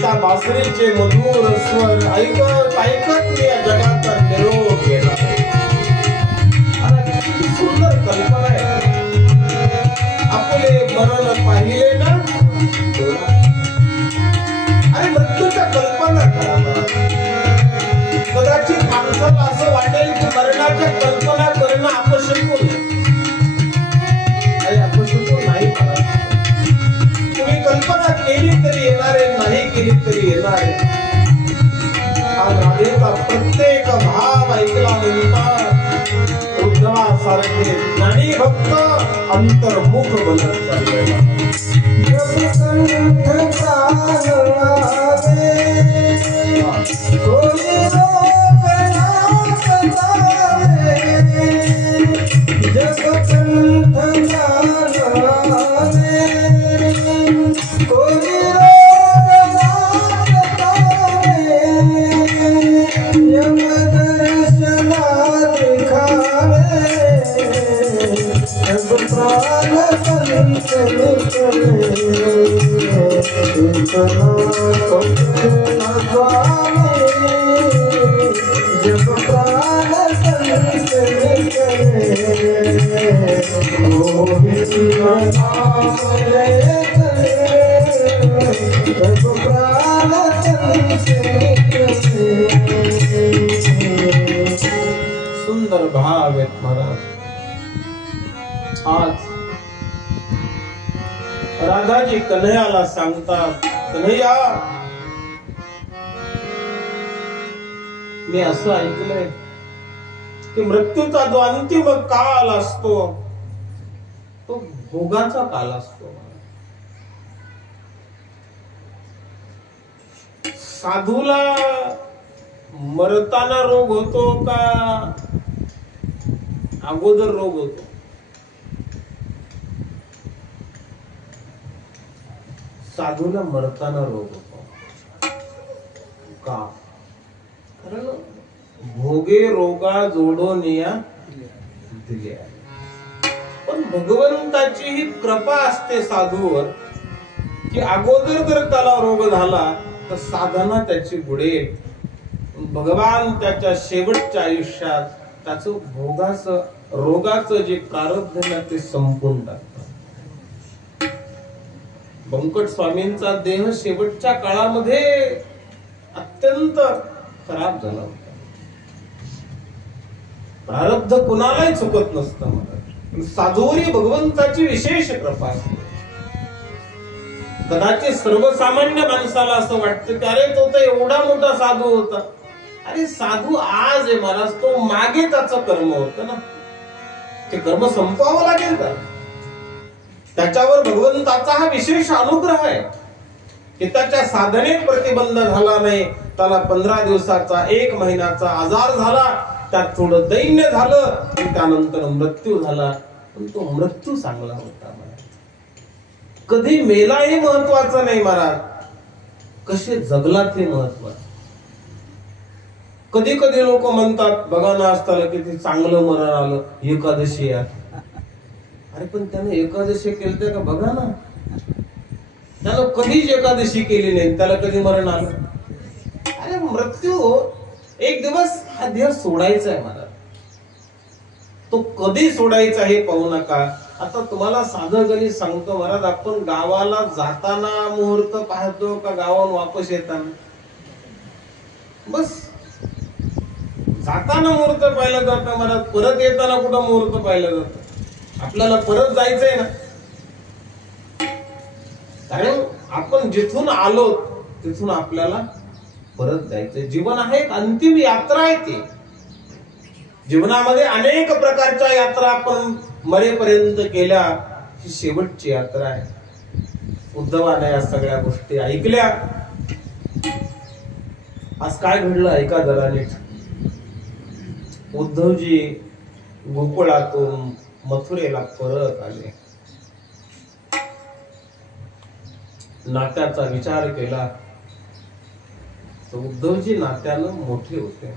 त्या बासरीचे मधुर स्वर ऐकत ऐकत मी या जगाचा निरोप घेणार. किती सुंदर कल्पना आहे. आपले मरण पाहिले ना, अरे मृत्यूच्या कल्पना करा. कदाचित माणसाला असं वाटेल की मरणाच्या कल्पना करणं अपशकुन. अरे अपशकुन नाही करा. तुम्ही कल्पना केली तरी येणारे, नाही केली तरी येणारे. आज राधेचा प्रत्येक भाव ऐकला नंतर उद्धवासारखे ज्ञानी भक्त अंतर्मुख बनत चाललेला. सुंदर भाव आहेत महाराज. आज राधाजी कन्हैयाला सांगतात, कन्हैया मी असं ऐकलंय की मृत्यूचा जो अंतिम काल असतो तो भोगाचा काल असतो. साधूला मरताना रोग होतो का अगोदर रोग होतो? साधूला मरताना रोग होतो का? कारण भोगे रोगा जोडून या दिले. पण भगवंताची ही कृपा असते साधूवर की अगोदर जर त्याला रोग झाला तर साधना त्याची बुडेल. भगवान त्याच्या शेवटच्या आयुष्यात त्याचं भोगाचं रोगाचं जे प्रारब्ध ना ते संपून टाकतात. बंकट स्वामींचा देह शेवटच्या काळामध्ये अत्यंत खराब झाला होता. प्रारब्ध कुणालाही चुकत नसतं मला. साधूवरी भगवंताची विशेष कृपा असते. कदाचित सर्वसामान्य माणसाला असं वाटतं की अरे तो तर एवढा मोठा साधू होता. अरे साधू आज आहे महाराज, तो मागे त्याचं कर्म होतं ना, ते कर्म संपवावं लागेल का? त्याच्यावर भगवंताचा हा विशेष अनुग्रह आहे की त्याच्या साधनेत प्रतिबंध झाला नाही. त्याला 15 दिवसाचा 1 महिन्याचा आजार झाला, त्यात थोडं दैन्य झालं आणि त्यानंतर मृत्यू झाला. पण तो मृत्यू चांगला होता महाराज. कधी मेला हे महत्वाचं नाही महाराज, कसे जगला ते महत्वाचं. कधी कधी लोक म्हणतात बघा ना असताना किती चांगलं मरण आलं, एकादशी आहे. अरे पण त्याने एकादशी केली का बघा ना, त्यानं कधीच एकादशी केली नाही, त्याला कधी मरण आलं? अरे मृत्यू एक दिवस हा देह सोडायचा आहे मला, तो कधी सोडायचा हे पाहू नका. आता तुम्हाला साधं गणित सांगतो महाराज, आपण गावाला जाताना मुहूर्त पाहतो का गावाहून वापस येताना? बस जाताना मुहूर्त पाहिलं जातं महाराज, परत येताना कुठं मुहूर्त पाहिलं जातं? आपल्याला परत जायचंय ना, कारण आपण जिथून आलो तिथून आपल्याला परत जायचंय. जीवन आहे एक अंतिम यात्रा आहे. ती जीवनामध्ये अनेक प्रकारच्या यात्रा आपण मरेपर्यंत केल्या, ही शेवटची यात्रा आहे. उद्धवाने या सगळ्या गोष्टी ऐकल्या. आज काय घडलं ऐका जरा नीट. उद्धवजी गोकुळातून मथुरेला परत आले. नात्याचा विचार केला तर उद्धवजी नात्यानं मोठे होते,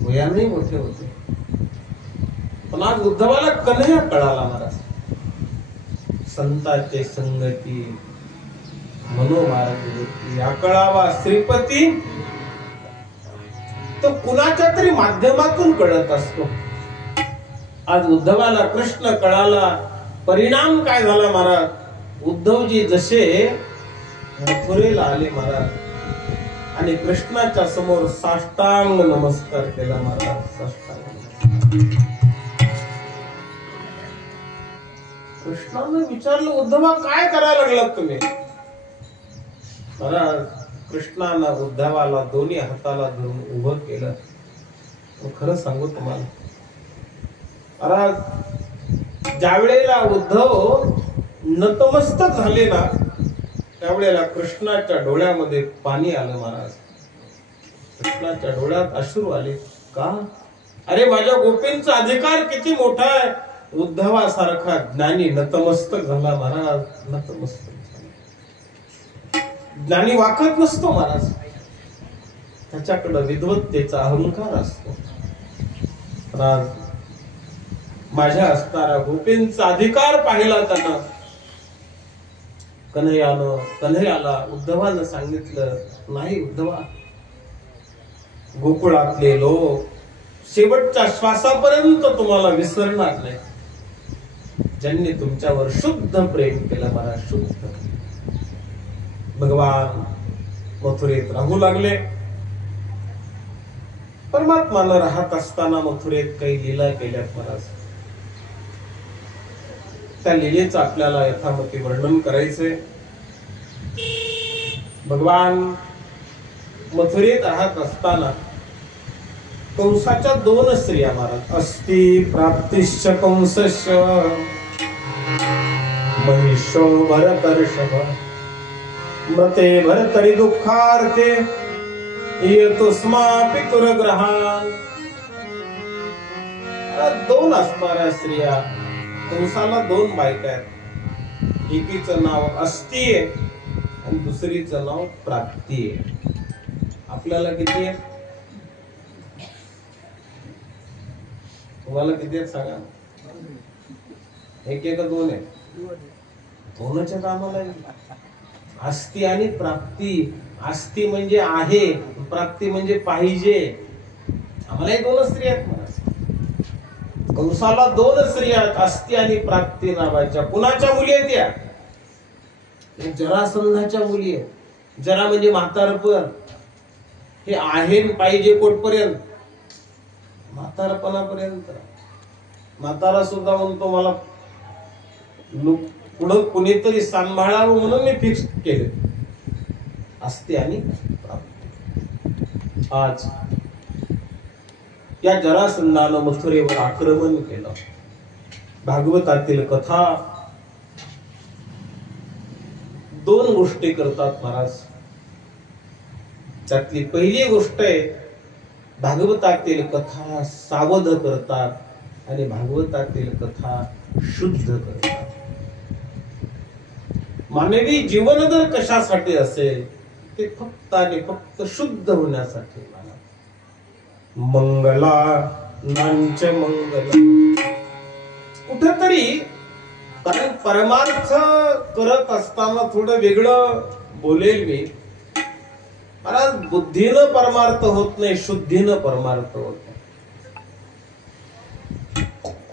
वयाने मोठे होते. पण आज उद्धवाला कन्हैया कळाला महाराज. संतांचे संगती मनोमार्ग या कळावा श्रीपती, तो कुणाच्या तरी माध्यमातून कळत असतो. आज उद्धवाला कृष्ण कळाला. परिणाम काय झाला महाराज? उद्धवजी जसे मथुरेला आले महाराज आणि कृष्णाच्या समोर साष्टांग नमस्कार केला महाराज. साष्टांग. कृष्णाने विचारलं, उद्धवा काय करायला लागलात तुम्ही? महाराज कृष्णानं उद्धवाला दोन्ही हाताला धरून उभं केलं. खरं सांगू तुम्हाला महाराज, ज्या वेळेला उद्धव नतमस्तक झाले ना, त्यावेळेला कृष्णाच्या डोळ्यामध्ये पाणी आलं महाराज. कृष्णाच्या डोळ्यात अश्रू आले. का? अरे माझ्या गोपींचा अधिकार किती मोठा आहे. उद्धवासारखा ज्ञानी नतमस्तक झाला महाराज. नतमस्तक झाला. ज्ञानी वाकत नसतो महाराज, त्याच्याकडे विद्वत्तेचा अहंकार असतो. महाराज माझ्या असणारा गोपींचा अधिकार पाहिला त्यानं. कन्हैयाला उद्धवानं सांगितलं, नाही उद्धवा, गोकुळातले लोक शेवटच्या श्वासापर्यंत तुम्हाला विसरणार नाही. ज्यांनी तुमच्यावर शुद्ध प्रेम केलं, मला शुद्ध. भगवान मथुरेत राहू लागले. परमात्मानं राहत असताना मथुरेत काही लीला केल्यात महाराज. त्या लीलेचं आपल्याला यथामती वर्णन करायचंय. भगवान मथुरेत राहत असताना कंसाच्या 2 स्त्रिया महाराज, अस्ति प्राप्तिश्च कंसस्य महिषो भरतर्षभ मते भरतरि दुःखार्थे येतुस्मा पितुरग्रहान. 2 असणाऱ्या स्त्रिया, कंसाला 2 बायका आहेत. एकीचं नाव अस्ति आहे आणि दुसरीचं नाव प्राप्ती आहे. आपल्याला किती आहे? तुम्हाला किती आहेत सांगा? एक का 2 आहे? 2च्या कामाला. अस्ति आणि प्राप्ती. अस्ति म्हणजे आहे, प्राप्ती म्हणजे पाहिजे. आम्हालाही 2 स्त्रिया आहेत. कंसाला 2 स्त्रिया आहेत, अस्ति आणि प्राप्ती नावाच्या. कुणाच्या मुली आहेत त्या? जरासंधाच्या मुली आहेत. जरा म्हणजे म्हातारपण. हे आहे पाहिजे कोटपर्यंत, म्हातारपणापर्यंत. म्हातारा सुद्धा म्हणतो मला पुढं कुणीतरी सांभाळावं म्हणून मी फिक्स केले. अस्ति आणि प्राप्ती. आज या जरासंधानं मथुरेवर आक्रमण केलं. भागवतातील कथा 2 गोष्टी करतात महाराज. त्यातली पहिली गोष्ट आहे, भागवतातील कथा सावध करतात आणि भागवतातील कथा शुद्ध करतात. मानवी जीवन जर कशासाठी असेल, ते फक्त आणि फक्त शुद्ध होण्यासाठी. मंगला नांच मंगल. कुठेतरी कारण परमार्थ करत असताना थोडं वेगळं बोलेल मी. महाराज, बुद्धीनं परमार्थ होत नाही, शुद्धीनं परमार्थ होत नाही.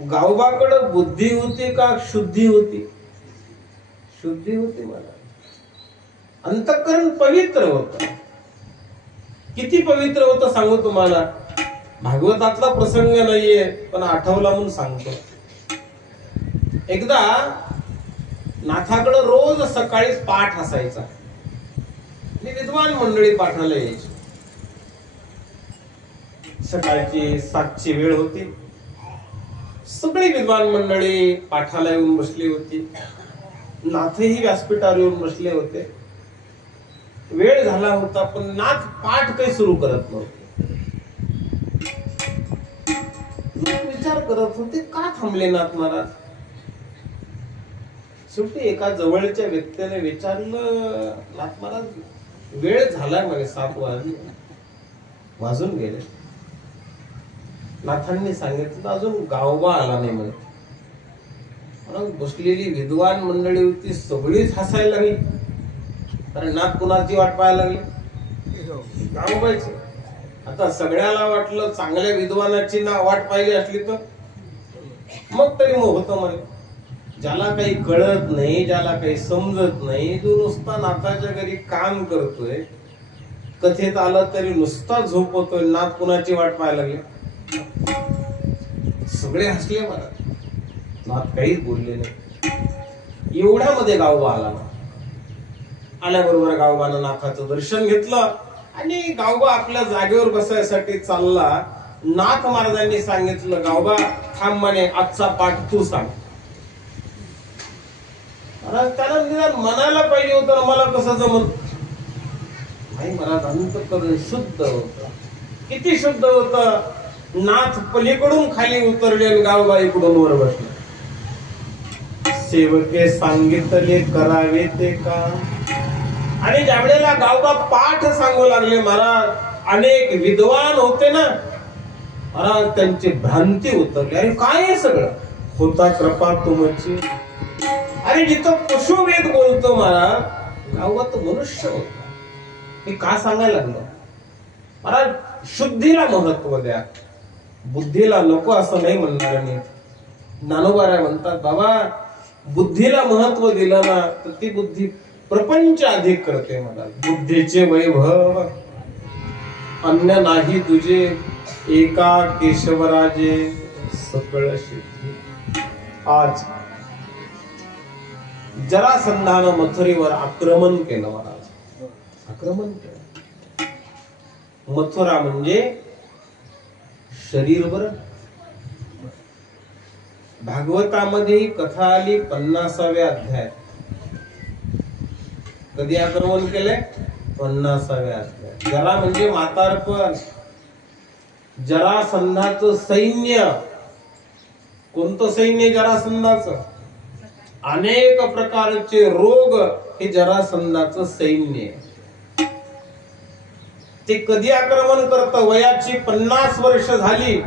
गावबाकडं बुद्धी होती का शुद्धी होती? शुद्धी होती मला. अंतःकरण पवित्र होत. किती पवित्र होतं सांगू तुम्हाला. भागवतातला प्रसंग नाहीये, पण आठवला म्हणून सांगतो. एकदा नाथाकडं रोज सकाळी पाठ असायचा. विद्वान मंडळी पाठाला यायची. सकाळची 7ची वेळ होती. सगळी विद्वान मंडळी पाठाला येऊन बसली होती. नाथही व्यासपीठावर येऊन बसले होते. वेळ झाला होता, पण नाथ पाठ काही सुरू करत नव्हते. विचार करत होते, का थांबले नाथ महाराज? शेवटी एका जवळच्या व्यक्तीने विचारलं, नाथ महाराज वेळ झालाय म्हणे, 7 वाजून गेले. नाथांनी सांगितलं अजून गावबा आला नाही म्हणे. बसलेली विद्वान मंडळी होती, सगळीच हसायला लागली. कारण नाथ कुणाची वाट पाहायला लागली? गावबाची. आता सगळ्याला वाटलं चांगल्या विद्वानाची ना वाट पाहिली असली तर मग तरी मग होतं म्हणे. ज्याला काही कळत नाही, ज्याला काही समजत नाही, जो नुसता नाथाच्या घरी काम करतोय, कथेत आला तरी नुसता झोपतोय, नाथ कुणाची वाट पाहायला लागले? सगळे हसले मला. नाथ काहीच बोलले नाही. एवढ्यामध्ये गावबा आला. आल्याबरोबर गावबानं नाथाचं दर्शन घेतलं आणि गावबा आपल्या जागेवर बसायसाठी चालला. नाथ महाराजांनी सांगितलं, गावबा थांब म्हणे, आजचा पाठ तू सांग. त्याला निदान म्हणायला पाहिजे होतं, मला कसं जमल? नाही महाराज, अंतःकरण शुद्ध होत. किती शुद्ध होत. नाथ पलीकडून खाली उतरले आणि गावबा इकडून वर बसले. सेवके सांगितले करावे ते का. आणि ज्या वेळेला गावबा पाठ सांगू लागले महाराज, अनेक विद्वान होते ना महाराज, त्यांची भ्रांती उतरली. अरे काय हे सगळं? होता कृपा तुमची. आणि जिथं पशुवेद बोलतो महाराज गावात मनुष्य होता. हे का सांगायला लागलो महाराज? शुद्धीला महत्व द्या, बुद्धीला नको असं नाही म्हणणार मी. ज्ञानोबा म्हणतात बाबा बुद्धीला महत्व दिलं ना तर ती बुद्धी प्रपंच अधिक करते. मला बुद्धीचे वैभव अन्य नाही तुझे, एका केशवराजे सकळ सिद्धी. आज जरासंधानं मथुरेवर आक्रमण केलं महाराज, आक्रमण केलं. मथुरा म्हणजे शरीरवर. भागवतामध्ये ही कथा आली 50व्या अध्यायात. कधी आक्रमण केलंय? 50व्या अध्यायात. जरा म्हणजे म्हातारपण. जरासंधाचं सैन्य. कोणतं सैन्य जरासंधाचं? अनेक प्रकारचे रोग हे जरासंधाचं सैन्य. ते कधी आक्रमण करतं? वयाची 50 वर्ष झाली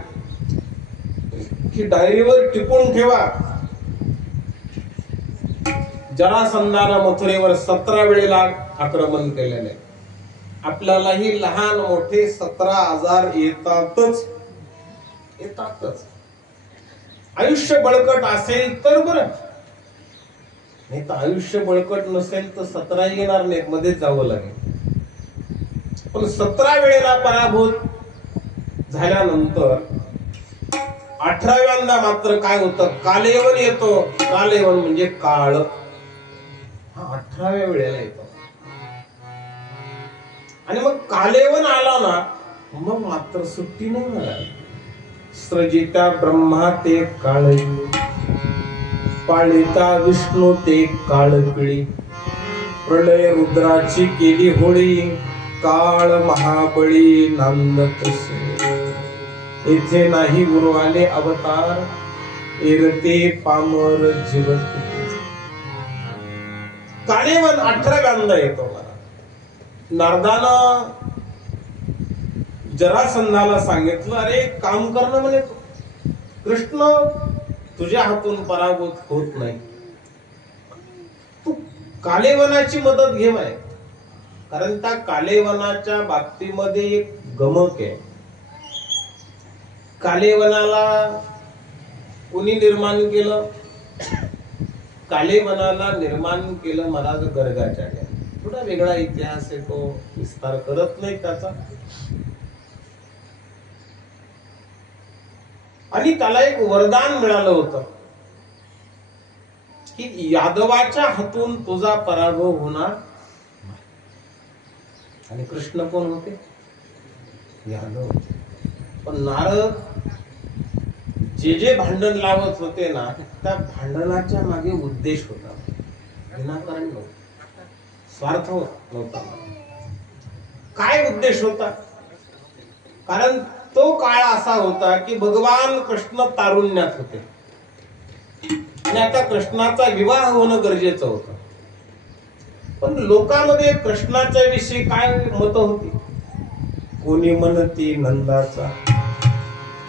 की डायरीवर टिपून ठेवा. जरासंधानं मथुरेवर 17 वेळेला आक्रमण केलेले. आपल्यालाही लहान मोठे 17 आजार येतातच येतातच. आयुष्य बळकट असेल तर बरं, नाही तर आयुष्य बळकट नसेल तर 17 येणार नाही, मध्येच जावं लागेल. पण 17 वेळेला पराभूत झाल्यानंतर 18व्यांदा मात्र काय होतं? कालयवन येतो. कालयवन म्हणजे काळ. हा 18व्या वेळेला येतो. आणि मग कालयवन आला ना मग मात्र सुट्टी नाही मिळाली. सृजिता ब्रह्मा ते काळ, पाळिता विष्णू ते काळ पिळी, प्रलय रुद्राची केली होळी, काळ महाबळी नांदत येथे नाही गुरु आले अवतार, एरते पामर जीवत. कालेवन 18व्यांदा येतो मला. नारदानं जरासंधाला सांगितलं, अरे काम करणं म्हणे, कृष्ण तुझ्या हातून पराभूत होत नाही, तू कालेवनाची मदत घे म्हणे. कारण त्या कालेवनाच्या बाबतीमध्ये एक गमक आहे. कालेवनाला कोणी निर्माण केलं? कालेवनाला निर्माण केलं महाराज गर्गाचार्य. थोडा वेगळा इतिहास आहे, तो विस्तार करत नाही त्याचा. आणि त्याला एक वरदान मिळालं होतं की यादवाच्या हातून तुझा पराभव होणार. आणि कृष्ण कोण होते? यादव. पण नारद जे भांडण लावत होते ना त्या भांडणाच्या मागे उद्देश होता, विनाकारण नव्हता, स्वार्थ नव्हता. काय उद्देश होता? कारण तो काळ असा होता की भगवान कृष्ण तारुण्यात होते आणि आता कृष्णाचा विवाह होणं गरजेचं होतं. पण लोकांमध्ये कृष्णाच्या विषयी काय मत होती? कोणी म्हणती नंदाचा,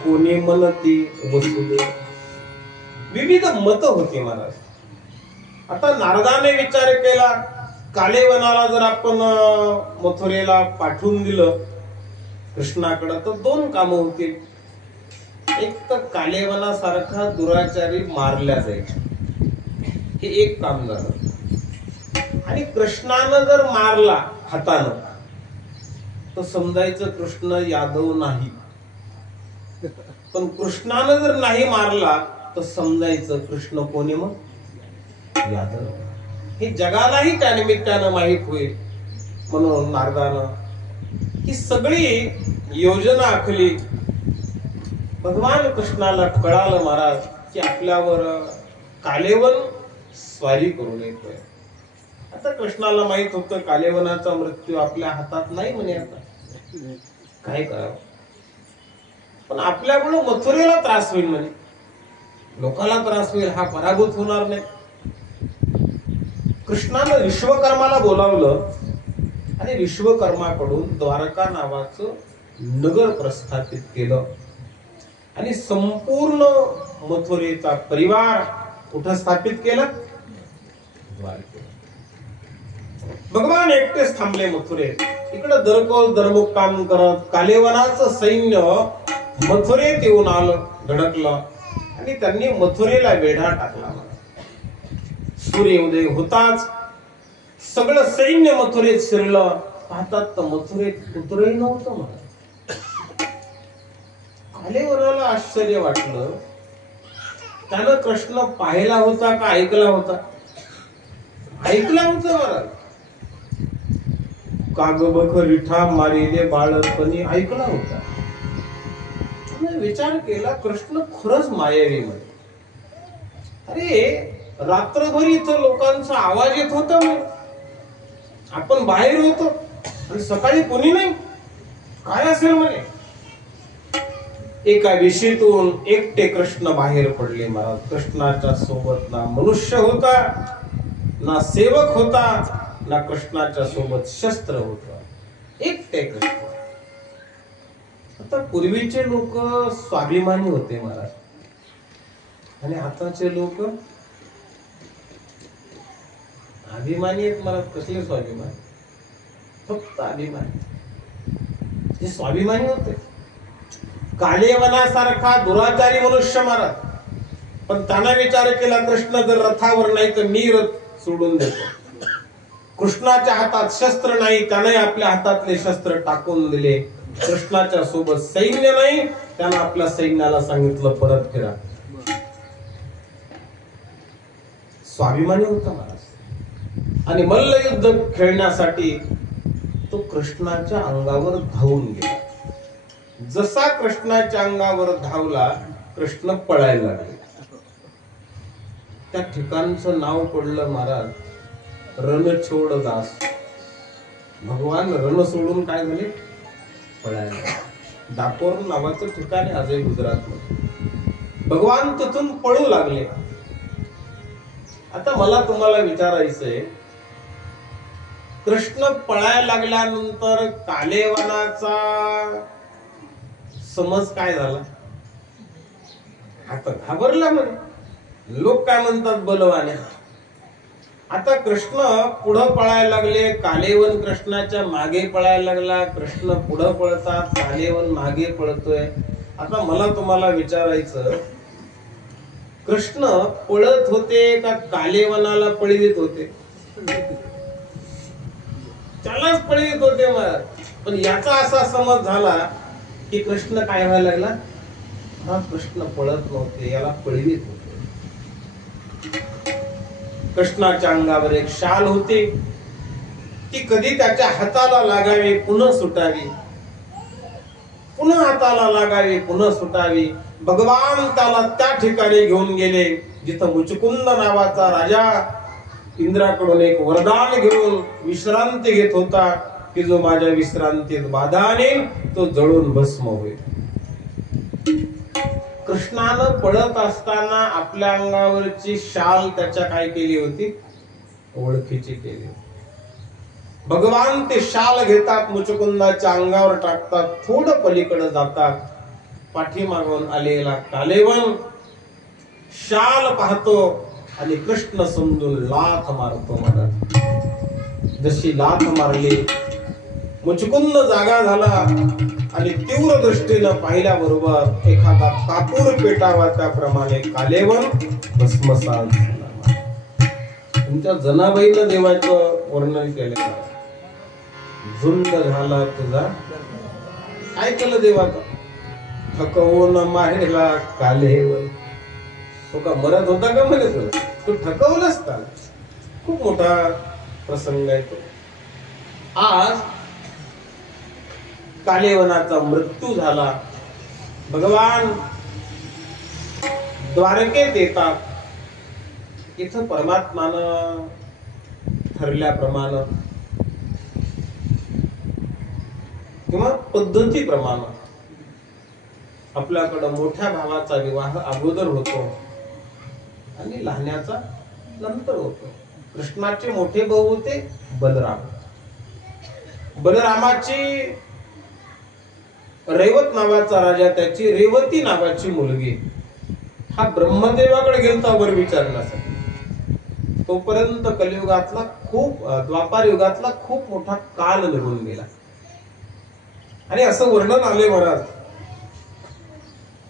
कोणी म्हणती वसुदेव, विविध मत होती महाराज. आता नारदाने विचार केला, कालेवनाला जर आपण मथुरेला पाठवून दिलं कृष्णाकडे तर 2 कामं होतील. एक तर कालेवनासारखा दुराचारी मारल्या जायचे, हे एक काम झालं. आणि कृष्णानं जर मारला हातानं तर समजायचं कृष्ण यादव नाही. पण कृष्णानं जर नाही मारला तर समजायचं कृष्ण कोणी? मग यादव. हे जगालाही त्या निमित्तानं माहित होईल. म्हणून नारदानं ही सगळी योजना आखली. भगवान कृष्णाला कळालं महाराज की आपल्यावर कालेवन स्वारी करून येतोय. आता कृष्णाला माहित होतं कालेवनाचा मृत्यू आपल्या हातात नाही म्हणे. आता काय करावं? पण आपल्यामुळे मथुरेला त्रास होईल म्हणे, लोकांना त्रास होईल, हा पराभूत होणार नाही. कृष्णानं विश्वकर्माला बोलावलं आणि विश्वकर्माकडून द्वारका नावाचं नगर प्रस्थापित केलं आणि संपूर्ण मथुरेचा परिवार कुठं स्थापित केलं? द्वारकेवर. भगवान एकटेच थांबले मथुरेत. इकडं दरकोल दरमुक्काम करत कालेवनाचं सैन्य मथुरेत येऊन आलं, धडकलं आणि त्यांनी मथुरेला वेढा टाकला. सूर्योदय होताच सगळं सैन्य मथुरेत शिरलं. पाहतात तर मथुरेत उतरही नव्हतं. मला कालेवनाला आश्चर्य वाटलं. त्यानं कृष्ण पाहिला होता का ऐकला होता? ऐकला होता. मला कागबख रिठा मारिले बाळपणी ऐकला होता. विचार केला कृष्ण खरंच मायावी म्हणे. अरे रात्रभर इथं लोकांचा आवाज येत होता. आपण बाहेर होतो आणि सकाळी कोणी नाही. काय असेल म्हणे. एका विशीतून एकटे कृष्ण बाहेर पडले महाराज. कृष्णाच्या सोबत ना मनुष्य होता, ना सेवक होता, ना कृष्णाच्या सोबत शस्त्र होता. एकटे कृष्ण. आता पूर्वीचे लोक स्वाभिमानी होते महाराज आणि आताचे लोक अभिमानी आहेत महाराज. कसले स्वाभिमानी? फक्त अभिमानी. जे स्वाभिमानी होते कालेवनासारखा दुराचारी मनुष्य महाराज. पण त्यांना विचार केला कृष्ण जर रथावर नाही तर मी रथ सोडून देतो. कृष्णाच्या हातात शस्त्र नाही, त्याने आपल्या हातातले शस्त्र टाकून दिले. कृष्णाच्या सोबत सैन्य नाही, त्यानं आपल्या सैन्याला सांगितलं परत फिरा. स्वाभिमानी होता महाराज. आणि मल्लयुद्ध खेळण्यासाठी तो कृष्णाच्या अंगावर धावून गेला. जसा कृष्णाच्या अंगावर धावला कृष्ण पळायला लागले. त्या ठिकाणचं नाव पडलं महाराज रणछोड दास. भगवान रण सोडून काय झाले? पळायला. डाकोर नावाचं ठिकाण आहे आजही गुजरात मध्ये. भगवान तिथून पळू लागले. आता मला तुम्हाला विचारायचंय, कृष्ण पळायला लागल्यानंतर कालेवनाचा समज काय झाला? आता घाबरला म्हणे. लोक काय म्हणतात? बलवाने. आता कृष्ण पुढं पळायला लागले. कालेवन कृष्णाच्या मागे पळायला लागला. कृष्ण पुढं पळतात, कालेवन मागे पळतोय. आता मला तुम्हाला विचारायचं, कृष्ण पळत होते का कालेवनाला पळवित होते? त्यालाच पळवित होते महाराज. पण याचा असा समज झाला की कृष्ण काय व्हायला लागला? हा कृष्ण पळत नव्हते, याला पळवित होते. कृष्णाच्या अंगावर एक शाल होती. ती कधी त्याच्या हाताला लागावी पुन्हा सुटावी, पुन्हा हाताला लागावी पुन्हा सुटावी. भगवान त्याला त्या ठिकाणी घेऊन गेले जिथं मुचकुंद नावाचा राजा इंद्राकडून एक वरदान घेऊन विश्रांती घेत होता की जो माझ्या विश्रांतीत बाधा आणेल तो जळून भस्म होईल. कृष्णानं पळत असताना आपल्या अंगावरची शाल त्याच्या काय केली होती? ओळखीची केली. भगवान ते शाल घेतात, मुचकुंदाच्या अंगावर टाकतात, थोडं पलीकडे जातात. पाठीमागून आलेला कालेवन शाल पाहतो आणि कृष्ण समजून लाथ मारतो. मला जशी लाथ मारली मुचकुंद जागा झाला आणि तीव्र दृष्टीनं पाहिल्याबरोबर एखादा कापूर पेटावा त्याप्रमाणे कालेवन भस्मसात झाला. तुमच्या जनाबाईनं देवाचं वर्णन केलं. झुंड झाला तुझा. काय केलं देवाचं? थकवून मारला कालेवन. तो का मरत होता का म्हणे तुला? तू थकवलंस का? खूप मोठा प्रसंग आहे तो. आज कालेवनाचा मृत्यू झाला. भगवान द्वारकेत येतात. इथं परमात्मानं ठरल्याप्रमाणे किंवा पद्धतीप्रमाणे आपल्याकडं मोठ्या भावाचा विवाह अगोदर होतो आणि लहान्याचा नंतर होतो. कृष्णाचे मोठे भाऊ होते बलराम. बलरामाची रेवत नावाचा राजा, त्याची रेवती नावाची मुलगी. हा ब्रह्मदेवाकडे गेलता वर विचारण्यासाठी. तो तोपर्यंत कलियुगातला द्वापार युगातला खूप मोठा काल निघून गेला. आणि असं वर्णन आले महाराज,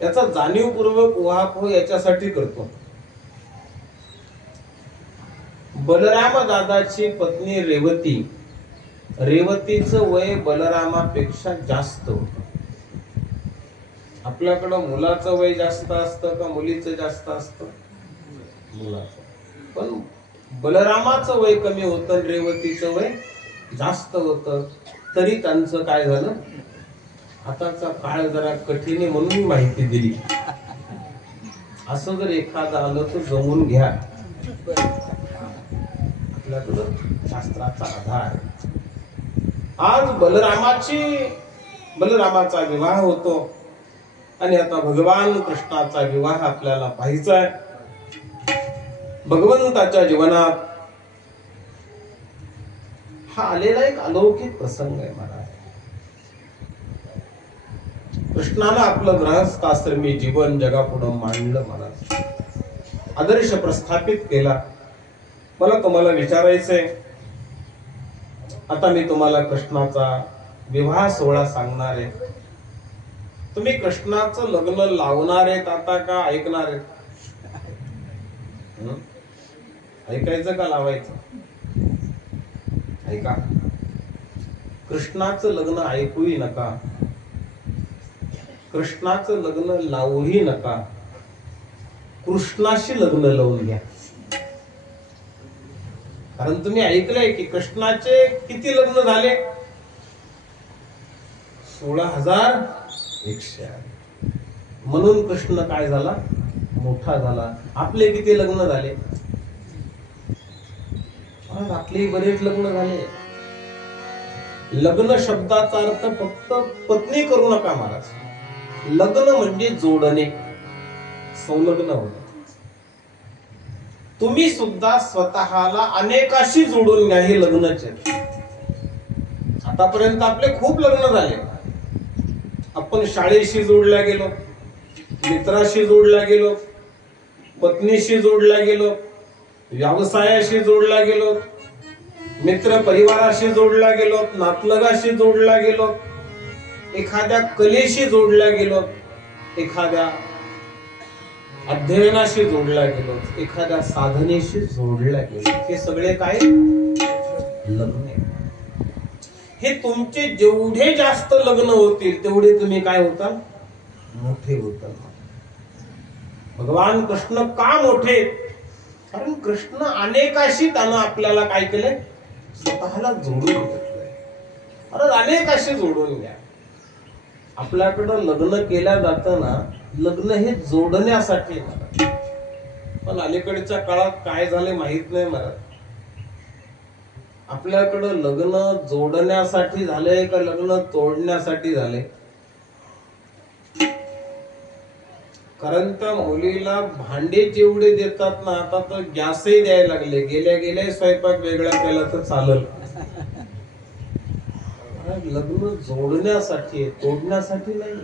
याचा जाणीवपूर्वक उहापोह याच्यासाठी करतो. बलराम दादाची पत्नी रेवतीचं वय बलरामापेक्षा जास्त होतं. आपल्याकडं मुलाचं वय जास्त असतं का मुलीचं जास्त असतं? मुलाचं. पण बलरामाचं वय कमी होतं, रेवतीचं वय जास्त होतं. तरी त्यांचं काय झालं, आताचा काळ जरा कठीण म्हणून माहिती दिली. असं जर एखादं आलं तर जमून घ्या, आपल्याकडं शास्त्राचा आधार. आज बलरामाचा विवाह होतो आणि आता भगवान कृष्णाचा विवाह आपल्याला पाहायचा आहे. भगवंताच्या जीवनात हा आलेला एक अलौकिक प्रसंग आहे महाराज. कृष्णानं आपलं गृहस्थाश्रमी जीवन जगापुढं मांडलं महाराज, आदर्श प्रस्थापित केला. मला तुम्हाला विचारायचंय, आता मी तुम्हाला कृष्णाचा विवाह सोहळा सांगणार आहे. तुम्ही कृष्णाचं लग्न लावणार आहेत आता का ऐकणार आहेत? ऐकायचं का लावायचं? ऐका. कृष्णाचं लग्न ऐकूही नका, कृष्णाचं लग्न लावूही नका, कृष्णाशी लग्न लावून घ्या. कारण तुम्ही ऐकलंय की कृष्णाचे किती लग्न झाले? 16,108. म्हणून कृष्ण काय झाला? मोठा झाला. आपले किती लग्न झाले? आपले बरेच लग्न झाले. लग्न शब्दाचा अर्थ फक्त पत्नी करू नका महाराज. लग्न म्हणजे जोडणे, संलग्न होणे. तुम्ही सुद्धा स्वतःला अनेकाशी जोडून घ्या. हे लग्नच आहे. आतापर्यंत आपले खूप लग्न झाले. आपण शाळेशी जोडल्या गेलो, मित्राशी जोडल्या गेलो, पत्नीशी जोडल्या गेलो, व्यवसायाशी जोडल्या गेलो, मित्र परिवाराशी जोडल्या गेलो, नातलगाशी जोडल्या गेलो, एखाद्या कलेशी जोडल्या गेलो, एखाद्या अध्ययनाशी जोडल्या गेलो, एखाद्या साधनेशी जोडल्या गेलो. हे सगळे काय? लग्न. हे तुमचे जेवढे जास्त लग्न होतील तेवढे तुम्ही काय होताल? मोठे होताल. भगवान कृष्ण का मोठे? कारण कृष्ण अनेकाशी त्यानं आपल्याला काय केलंय? स्वतःला जोडून घेतलंय. अरे अनेकाशी जोडून घ्या. आपल्याकडं लग्न केल्या जातं ना, लग्न हे जोडण्यासाठी. पण अलीकडच्या काळात काय झाले माहित नाही मला. आपल्याकडं लग्न जोडण्यासाठी झालंय का लग्न तोडण्यासाठी झाले? कारण त्या मुलीला भांडे जेवढे देतात ना, आता तर गॅसही द्यायला लागले. गेल्या स्वयंपाक वेगळा केला तर चालल. लग्न जोडण्यासाठी, तोडण्यासाठी नाही.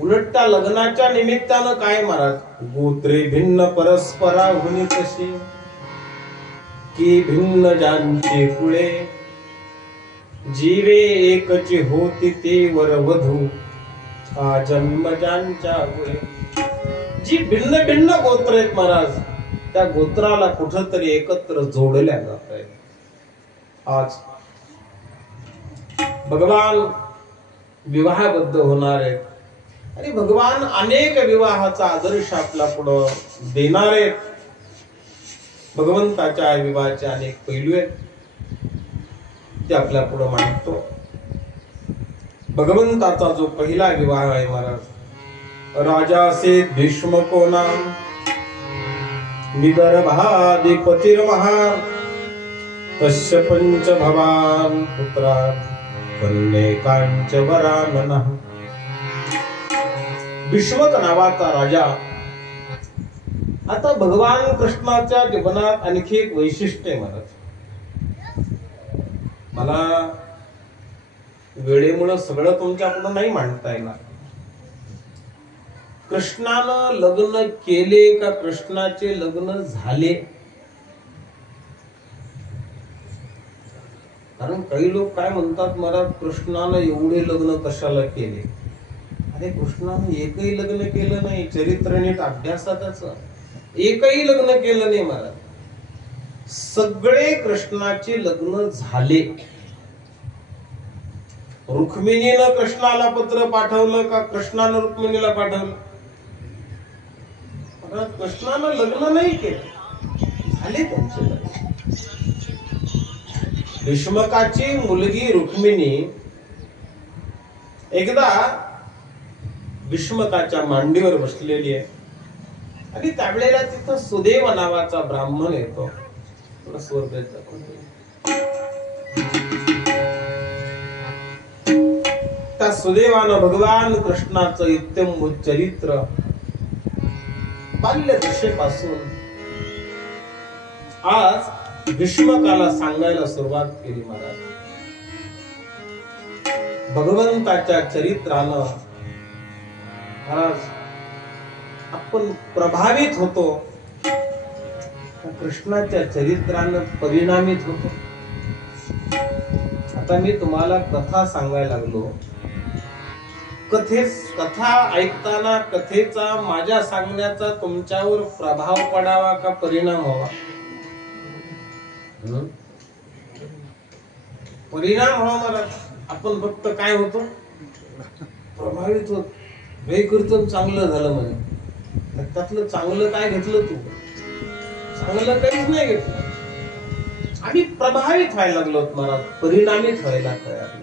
उलट त्या लग्नाच्या निमित्तानं काय महाराज? गोत्रे भिन्न परस्परा हुनी कशी, की भिन्न ज्यांचे कुळे, जीवे एकची होती ते वर वधू, हा जन्म ज्यांच्या मुळे. जी भिन्न भिन्न गोत्र आहेत महाराज, त्या गोत्राला कुठंतरी एकत्र जोडल्या जात आहे. आज भगवान विवाहाबद्ध होणार आहेत आणि भगवान अनेक विवाहाचा आदर्श आपल्या पुढं देणार आहेत. भगवंताच्या विवाहाचे अनेक पैलू आहेत, ते आपल्या पुढं मांडतो. भगवंताचा जो पहिला विवाह आहे महाराज, राजा से भीष्म को नाम, विदर्भाधिपतिर्महान, तस्य पंच भवान पुत्रा, कन्यकांच वराननः. विश्वक नावाचा राजा. आता भगवान कृष्णाच्या जीवनात आणखी एक वैशिष्ट्य आहे महाराज. मला वेळेमुळे सगळं तुमच्याकडून नाही मांडता येणार. कृष्णानं लग्न केले का कृष्णाचे लग्न झाले कारण काही लोक काय म्हणतात, मला कृष्णानं एवढे लग्न कशाला केले? अरे कृष्णानं एकही लग्न केलं नाही, चरित्र नीट अभ्यासातच एकही लग्न केलं नाही मला. सगळे कृष्णाचे लग्न झाले. रुक्मिणीनं कृष्णाला पत्र पाठवलं का कृष्णानं रुक्मिणीला पाठवलं? कृष्णानं लग्न नाही केलं, झाले त्यांचे लग्न. भीष्मकाची मुलगी रुक्मिणी एकदा भीष्मकाच्या मांडीवर बसलेली आहे आणि त्यावेळेला तिथं सुदेव नावाचा ब्राह्मण येतो. थोडा स्वर द्यायचा. त्या सुदेवानं भगवान कृष्णाचं इत्यंभूत चरित्र बाल्य दशेपासून आज भीष्मकाला सांगायला सुरुवात केली. महाराज भगवंताच्या चरित्रानं महाराज आपण प्रभावित होतो, कृष्णाच्या चरित्रानं परिणामित होतो. आता मी तुम्हाला कथा सांगायला लागलो. कथा ऐकताना कथेचा, माझ्या सांगण्याचा तुमच्यावर प्रभाव पडावा का परिणाम व्हावा? परिणाम व्हावा. मला आपण फक्त काय होतो, प्रभावित होत. हे कीर्तन चांगलं झालं म्हणे, त्यातलं चांगलं काय घेतलं तू? चांगलं काहीच नाही घेतलं. आम्ही प्रभावित व्हायला लागलो, महाराज परिणामित व्हायला तयार.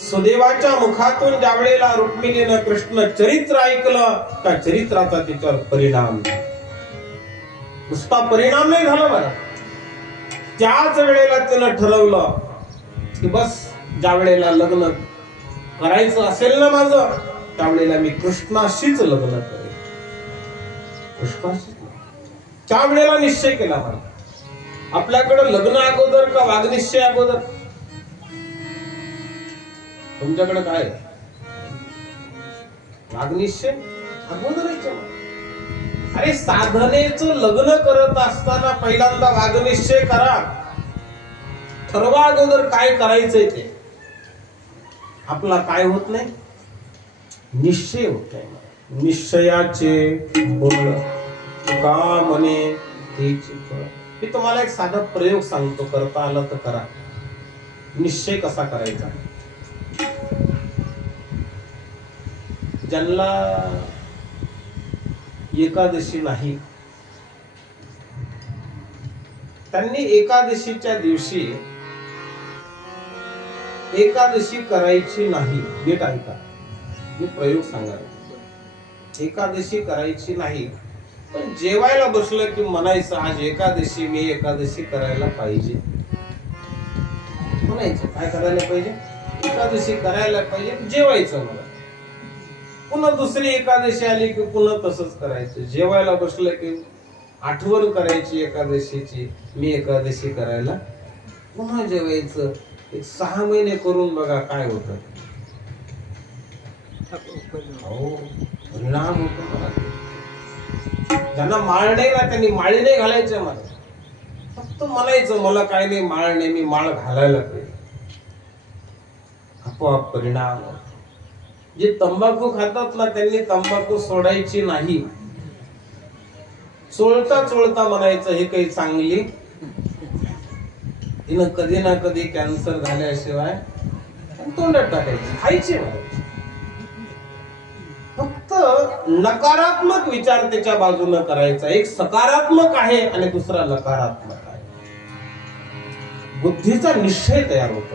सुदेवाच्या मुखातून ज्यावेळेला रुक्मिणीनं कृष्ण चरित्र ऐकलं, त्या चरित्राचा तिच्यावर परिणाम. नुसता परिणाम नाही झाला मला, त्याच वेळेला तिनं ठरवलं की बस ज्या वेळेला लग्न करायचं असेल ना माझं, त्यावेळेला मी कृष्णाशीच लग्न करेन. कृष्णाशीच. त्यावेळेला निश्चय केला मला. आपल्याकडे लग्न अगोदर का वागनिश्चय अगोदर? तुमच्याकडे काय? वागनिश्चय अगोदरच. अरे साधनेचं लग्न करत असताना पहिल्यांदा वागनिश्चय करा. ठरवा अगोदर काय करायचंय ते. आपला काय होत नाही, निश्चय होत नाही. निश्चयाचे बळ का म्हणे तेचे फळ. मी तुम्हाला एक साधा प्रयोग सांगतो, करता आला तर करा. निश्चय कसा करायचा? ज्यांना एकादशी नाही, त्यांनी एकादशीच्या दिवशी एकादशी करायची नाही. नीट ऐका, मी प्रयोग सांगाल. एकादशी करायची नाही, पण जेवायला बसलं की म्हणायचं आज एकादशी, मी एकादशी करायला पाहिजे. म्हणायचं काय करायला पाहिजे? एकादशी करायला पाहिजे. जेवायचं मला. पुन्हा दुसरी एकादशी आली की पुन्हा तसंच करायचं. जेवायला बसलं की आठवण करायची एकादशीची, मी एकादशी करायला. पुन्हा जेवायचं. एक 6 महिने करून बघा काय होतं. परिणाम होतो मला. ज्यांना माळ नाही ना, त्यांनी माळी नाही घालायचं. मला फक्त म्हणायचं मला काय नाही, माळ नाही, मी माळ घालायला पाहिजे. आपोआप परिणाम. जे तंबाखू खातात ना, त्यांनी तंबाखू सोडायची नाही. चोळता चोळता म्हणायचं हे काही चांगली, हिनं कधी ना कधी कॅन्सर झाल्याशिवाय तोंडात टाकायची, खायची. फक्त नकारात्मक विचार त्याच्या बाजूने करायचा. एक सकारात्मक आहे आणि दुसरा नकारात्मक आहे. बुद्धीचा निश्चय तयार होतो.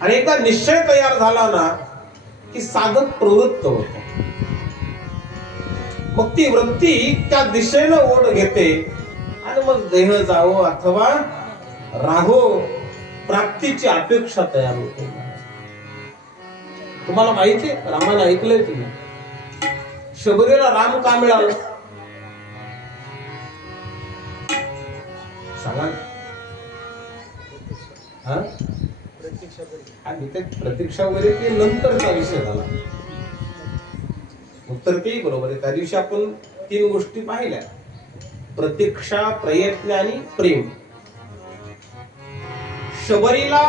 आणि एकदा निश्चय तयार झाला ना की साधक प्रवृत्त होतो. मग ती वृत्ती त्या दिशेने ओढ घेते आणि मग देह जावो अथवा राहो, प्राप्तीची अपेक्षा तयार होते. तुम्हाला माहिती आहे, रामानं ऐकलंय तुम्ही, शबरीला राम का मिळाला? सांगा. प्रतीक्षा वगैरे ते नंतरचा विषय झाला. उत्तर तेही बरोबर आहे. त्या दिवशी आपण 3 गोष्टी पाहिल्या: प्रतीक्षा, प्रयत्न आणि प्रेम. शबरीला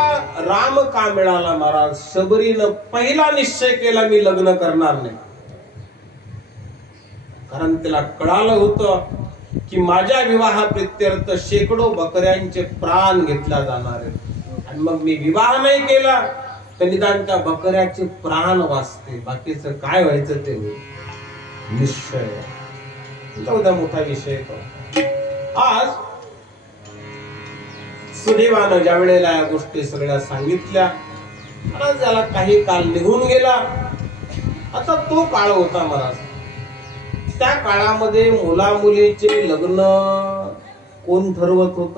राम का मिळाला महाराज? शबरीनं पहिला निश्चय केला मी लग्न करणार नाही, कारण तिला कळालं होतं की माझ्या विवाह प्रित्यर्थ शेकडो बकऱ्यांचे प्राण घेतला जाणार आहे, आणि मग मी विवाह नाही केला तर निदान त्या बकऱ्याचे प्राण वाचते, बाकीचं काय व्हायचं ते निश्चय. उद्या मोठा विषय तो. आज सुदैवानं ज्या वेळेला या गोष्टी सगळ्या सांगितल्या, महाराज त्याला काही काल निघून गेला. आता तो काळ होता महाराज, त्या काळामध्ये मुला मुलीचे लग्न कोण ठरवत होत?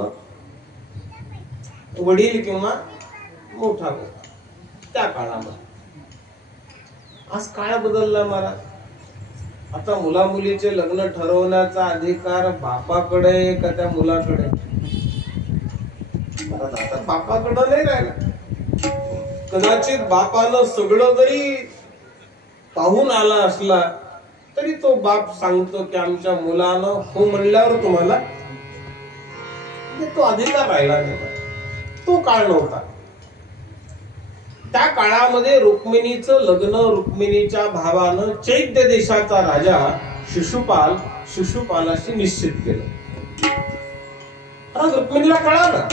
वडील किंवा मोठा भाऊ. त्या काळामध्ये. आज काळ बदलला महाराज. आता मुला मुलीचे लग्न ठरवण्याचा अधिकार बापाकडे का त्या मुलाकडे? आता बापाकडे नाही राहिला. कदाचित बापानं सगळं जरी पाहून आला असला तरी तो बाप सांगतो की आमच्या मुलानं हो म्हणल्यावर तुम्हाला, तो अधिकार राहिला नाही. तो काळ नव्हता. त्या काळामध्ये रुक्मिणीचं लग्न रुक्मिणीच्या भावानं चैत्य देशाचा राजा शिशुपालाशी निश्चित केलं. रुक्मिणीला कळालं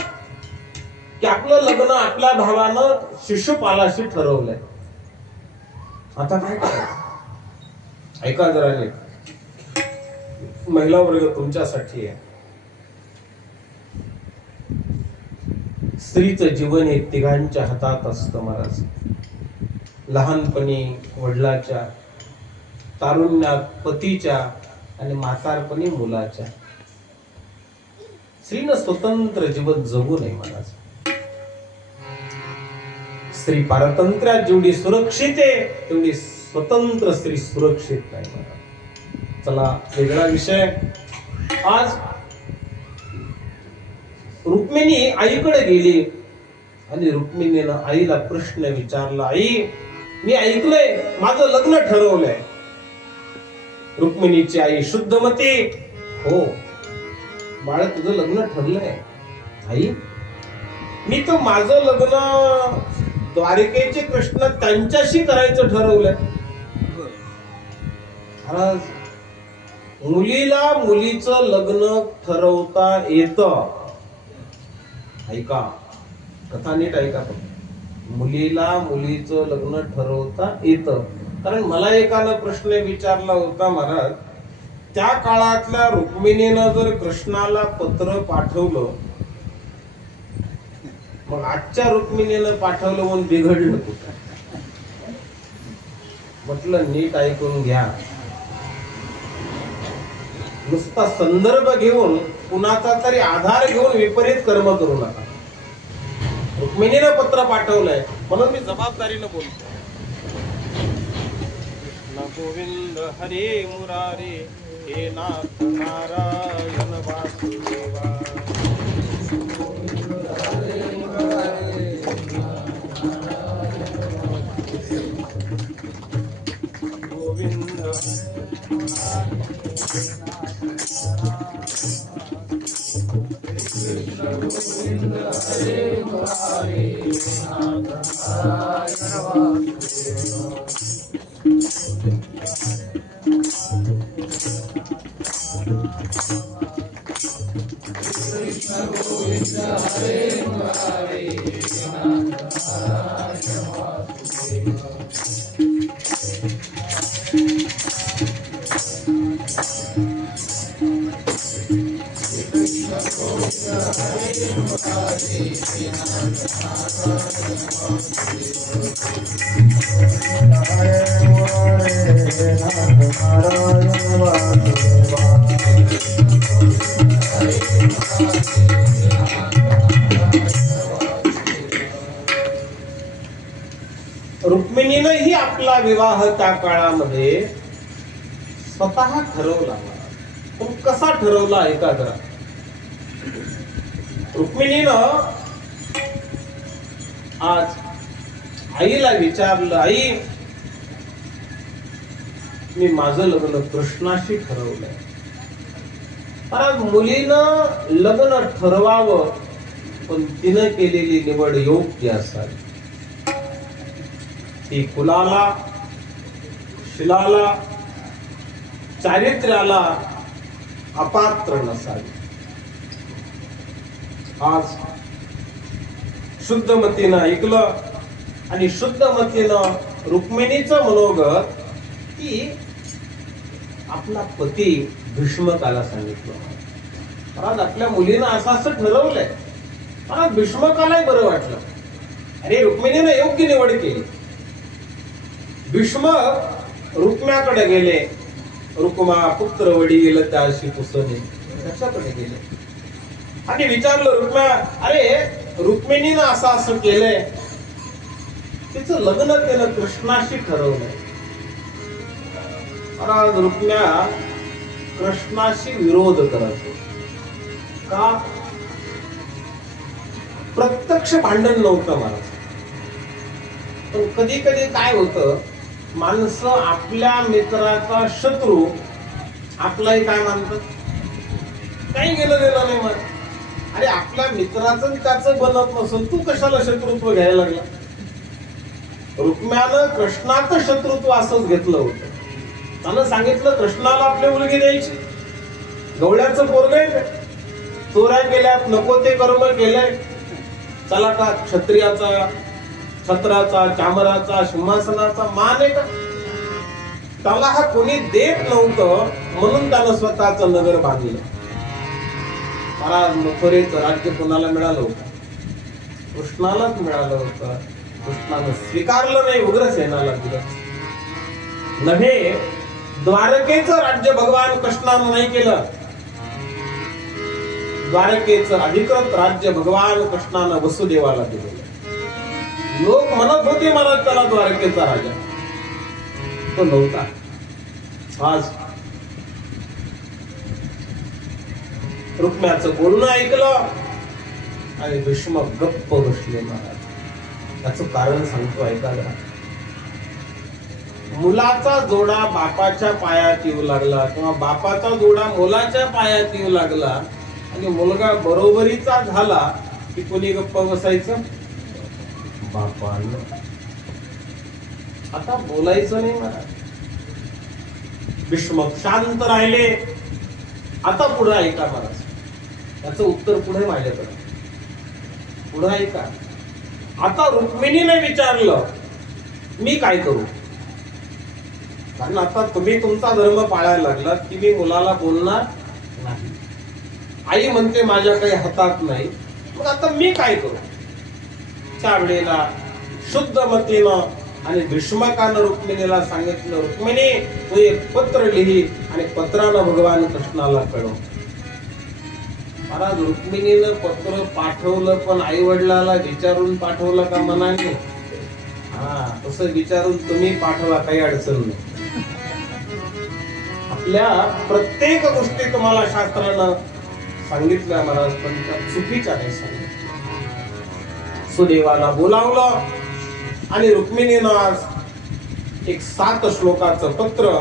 की आपलं लग्न आपल्या भावानं शिशुपालाशी ठरवलंय. आता काय करायचं? ऐका जरा नीट, महिला वर्ग तुमच्यासाठी आहे. स्त्रीचं जीवन हे तिघांच्या हातात असतं महाराज. लहानपणी वडिलाच्या, तारुण्यात पतीच्या आणि म्हातारपणी मुलाच्या. स्त्रीनं स्वतंत्र जीवन जगू नये महाराज. स्त्री पारतंत्र्यात जेवढी सुरक्षित आहे तेवढी स्वतंत्र स्त्री सुरक्षित नाही महाराज. चला वेगळा विषय. आज रुक्मिणी आईकडे गेली आणि रुक्मिणीनं आईला प्रश्न विचारला, आई मी ऐकलंय माझं लग्न ठरवलंय. रुक्मिणीची आई शुद्धमती, हो बाळ तुझं लग्न ठरलंय. आई मी तर माझं लग्न द्वारकेचे कृष्ण त्यांच्याशी करायचं ठरवलंय. आज मुलीला मुलीचं लग्न ठरवता येतं. ऐका, कथा नीट ऐका. मुलीला मुलीचं लग्न ठरवता येतं. कारण मला एकानं प्रश्न विचारला होता महाराज, त्या काळातल्या रुक्मिणीनं जर कृष्णाला पत्र पाठवलं, मग आजच्या रुक्मिणीनं पाठवलं म्हणून बिघडलं कुठं? म्हटलं नीट ऐकून घ्या. नुसता संदर्भ घेऊन कुणाचा तरी आधार घेऊन विपरीत कर्म करू नका. रुक्मिणीनं पत्र पाठवलंय म्हणून मी जबाबदारीनं बोलतो. कृष्ण गोविंद हरे मुरारे हे नाथ नारायण वासुदेवा. गोविंद हरे मुरारे नाथ नारायण कृष्ण गोविंद हरे मुरारे नाथ नारायण वासुदेवा. रुक्मिणीनंही आपला विवाह त्या काळामध्ये स्वतः ठरवला. पण कसा ठरवला ऐका जरा. रुक्मिणीनं आज आईला विचारलं, आई मी माझं लग्न कृष्णाशी ठरवलंय. आज मुलीनं लग्न ठरवावं पण तिनं केलेली निवड योग्य असावी. ती कुलाला, शिलाला, चारित्र्याला अपात्र नसावी. आज शुद्धमतीनं ऐकलं आणि शुद्धमतीनं रुक्मिणीचं मनोगत की आपला पती भीष्मकाला सांगितलं. महाराज आपल्या मुलीनं असं ठरवलंय. महाराज भीष्मकालाही बरं वाटलं. अरे रुक्मिणीनं योग्य निवड केली. भीष्म रुक्म्याकडे गेले. रुक्मा पुत्र वडील त्याशी पुसणे त्याच्याकडे गेले आणि विचारलं रुक्म्या, अरे रुक्मिणीनं असं केलंय, तिचं लग्न केलं, कृष्णाशी ठरवलंय. महाराज रुक्म्या कृष्णाशी विरोध करत का? प्रत्यक्ष भांडण नव्हतं महाराज. पण कधी कधी काय होतं, माणसं आपल्या मित्राचा शत्रू आपलाही काय मानतात, काही गेलं गेलं नाही मला. अरे आपल्या मित्राचं त्याचं बनत नसेल, तू कशाला शत्रुत्व घ्यायला लागला? रुक्म्यानं कृष्णाचं शत्रुत्व असंच घेतलं होतं. त्यानं सांगितलं कृष्णाला आपली मुलगी द्यायची. गवळ्याचं पोरगं, चोऱ्या केल्यात, नको ते कर्म केलंय, चला का क्षत्रियाचा, छत्राचा, चामराचा, सिंहासनाचा मान आहे का? त्याला हा कोणी देत नव्हतं म्हणून त्यानं स्वतःचं नगर बांधलं. महाराज मथुरेचं राज्य कोणाला मिळालं होतं? कृष्णालाच मिळालं होतं. कृष्णानं स्वीकारलं नाही, उग्रसेनाला दिलं. नव्हे, द्वारकेचं राज्य भगवान कृष्णानं नाही केलं. द्वारकेचं अधिकृत राज्य भगवान कृष्णानं वसुदेवाला दिलं. लोक म्हणत होते मला त्याला द्वारकेचा राजा, तो नव्हता. आज रुक्म्याचं बोलणं ऐकलं आणि भीष्म गप्प बसले. महाराज त्याचं कारण सांगतो, ऐका जरा. मुलाचा जोडा बापाच्या पायात येऊ लागला किंवा बापाचा जोडा मुलाच्या पायात येऊ लागला आणि मुलगा बरोबरीचा झाला की कोणी गप्प बसायचं? बापानं. आता बोलायचं नाही महाराज. भीष्म शांत राहिले. आता पुढे ऐका महाराज, त्याचं उत्तर पुढे माझ्याकडे. पुढे ऐका. आता रुक्मिणीने विचारलं, मी काय करू? कारण आता तुम्ही तुमचा धर्म पाळायला लागला की मी मुलाला बोलणार नाही. आई म्हणते माझ्या काही हातात नाही, मग आता मी काय करू? त्यावेळेला शुद्धमतीनं आणि भीष्मकानं रुक्मिणीला सांगितलं, रुक्मिणी तू एक पत्र लिही आणि पत्रानं भगवान कृष्णाला कळव. महाराज रुक्मिणीनं पत्र पाठवलं, पण आई वडिलाला विचारून पाठवलं का मनाने? हा, तसं विचारून तुम्ही पाठवा, काही अडचण नाही. आपल्या प्रत्येक गोष्टी तुम्हाला शास्त्रानं सांगितल्या महाराज, पण त्या चुकीच्या नाही सांगितल्या. सुदेवाला बोलावलं आणि रुक्मिणीनं आज एक 7 श्लोकाचं पत्र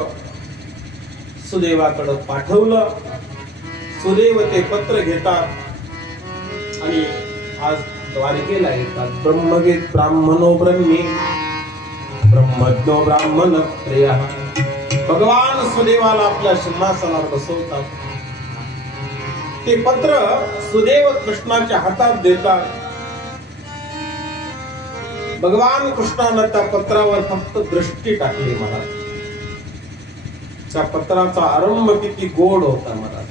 सुदेवाकडे पाठवलं. सुदेव ते पत्र घेतात आणि आज द्वारकेला येतात. ब्रह्मगीत ब्राह्मणो ब्रह्मी ब्रह्मज्ञो ब्राह्मण प्रिय. भगवान सुदेवाला आपल्या सिंहासनावर बसवतात. ते पत्र सुदेव कृष्णाच्या हातात देतात. भगवान कृष्णानं त्या पत्रावर फक्त दृष्टी टाकली महाराज. त्या पत्राचा आरंभ किती गोड होता महाराज.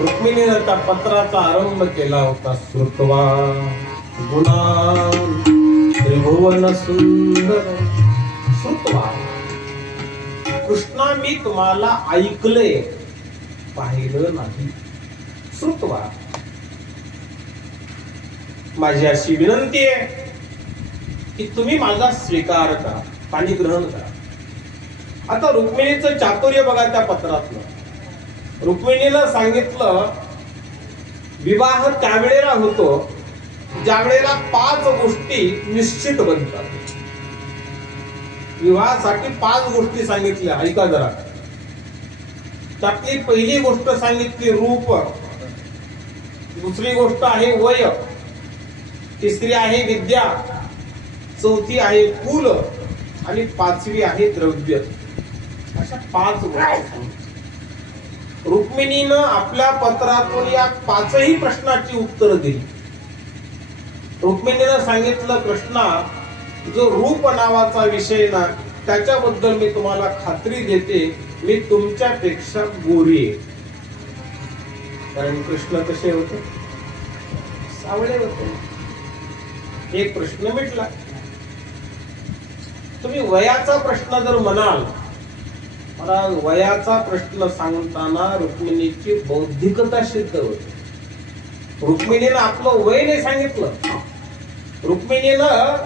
रुक्मिणीनं त्या पत्राचा आरंभ केला होता, श्रुत्वा गुणान् त्रिभुवन सुंदर. श्रुत्वा, कृष्णा मी तुम्हाला ऐकले, पाहिलं नाही. श्रुत्वा, माझी अशी विनंती आहे की तुम्ही माझा स्वीकार करा, पाणी ग्रहण करा. आता रुक्मिणीचं चातुर्य बघा त्या पत्रातलं. रुक्मिणीनं सांगितलं, विवाह त्यावेळेला होतो ज्या वेळेला 5 गोष्टी निश्चित बनतात. विवाहासाठी 5 गोष्टी सांगितल्या, ऐका जरा. त्यातली पहिली गोष्ट सांगितली रूप, दुसरी गोष्ट आहे वय, तिसरी आहे विद्या, चौथी आहे कुल आणि पाचवी आहे द्रव्य. अशा 5 गोष्टी रुक्मिणीनं आपल्या पत्रातून या 5ही प्रश्नाची उत्तरं दिली. रुक्मिणीनं सांगितलं, कृष्णा, जो रूप नावाचा विषय ना, त्याच्याबद्दल मी तुम्हाला खात्री देते, मी तुमच्यापेक्षा गोरी आहे. कारण कृष्ण कसे होते? सावळे होते. एक प्रश्न मिटला. तुम्ही वयाचा प्रश्न जर म्हणाल, मला वयाचा प्रश्न सांगताना रुक्मिणीची बौद्धिकता सिद्ध होते. रुक्मिणीनं आपलं वय नाही सांगितलं. रुक्मिणीनं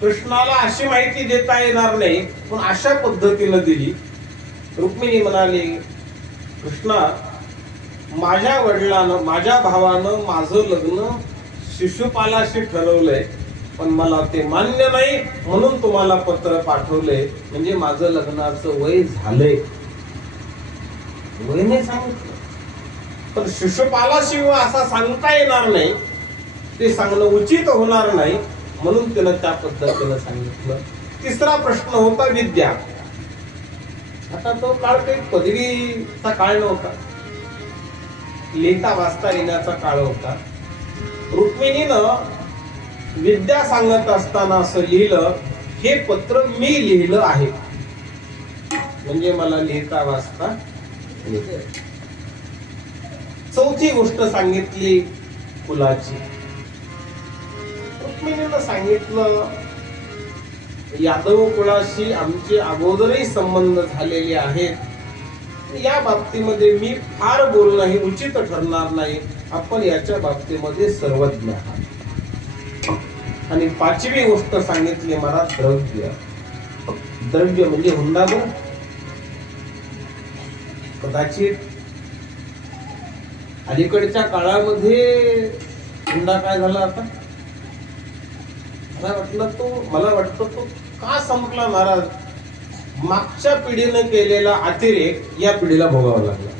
कृष्णाला अशी माहिती देता येणार नाही, पण अशा पद्धतीनं दिली. रुक्मिणी म्हणाली, कृष्णा, माझ्या वडिलांनं, माझ्या भावानं माझं लग्न शिशुपालाशी ठरवलंय, पण मला ते मान्य नाही, म्हणून तुम्हाला पत्र पाठवलंय. म्हणजे माझं लग्नाचं वय झालंय. वय नाही सांगितलं, पण शिशुपालाशी असा सांगता येणार नाही, ते सांगणं उचित होणार नाही, म्हणून त्यानं त्या पद्धतीनं सांगितलं. तिसरा प्रश्न होता विद्या. आता तो काळ काही पदवीचा काळ नव्हता, लिहिता वाचता येण्याचा काळ होता. रुक्मिणीनं विद्या सांगत असताना असं लिहिलं, हे पत्र मी लिहिलं आहे, म्हणजे मला लिहिता वाचता येतं. चौथी गोष्ट सांगितली कुलाची. रुक्मिणीनं सांगितलं, यादव कुळाशी आमचे अगोदरही संबंध झालेले आहेत, या बाबतीमध्ये मी फार बोलणं हे उचित ठरणार नाही, आपण याच्या बाबतीमध्ये सर्वज्ञ आहात. आणि 5वी गोष्ट सांगितली मला द्रव्य. द्रव्य म्हणजे हुंडा. बरं, कदाचित अलीकडच्या काळामध्ये हुंडा काय झाला आता, मला वाटतं तो का संपला महाराज. मागच्या पिढीनं केलेला अतिरेक या पिढीला भोगावा लागला.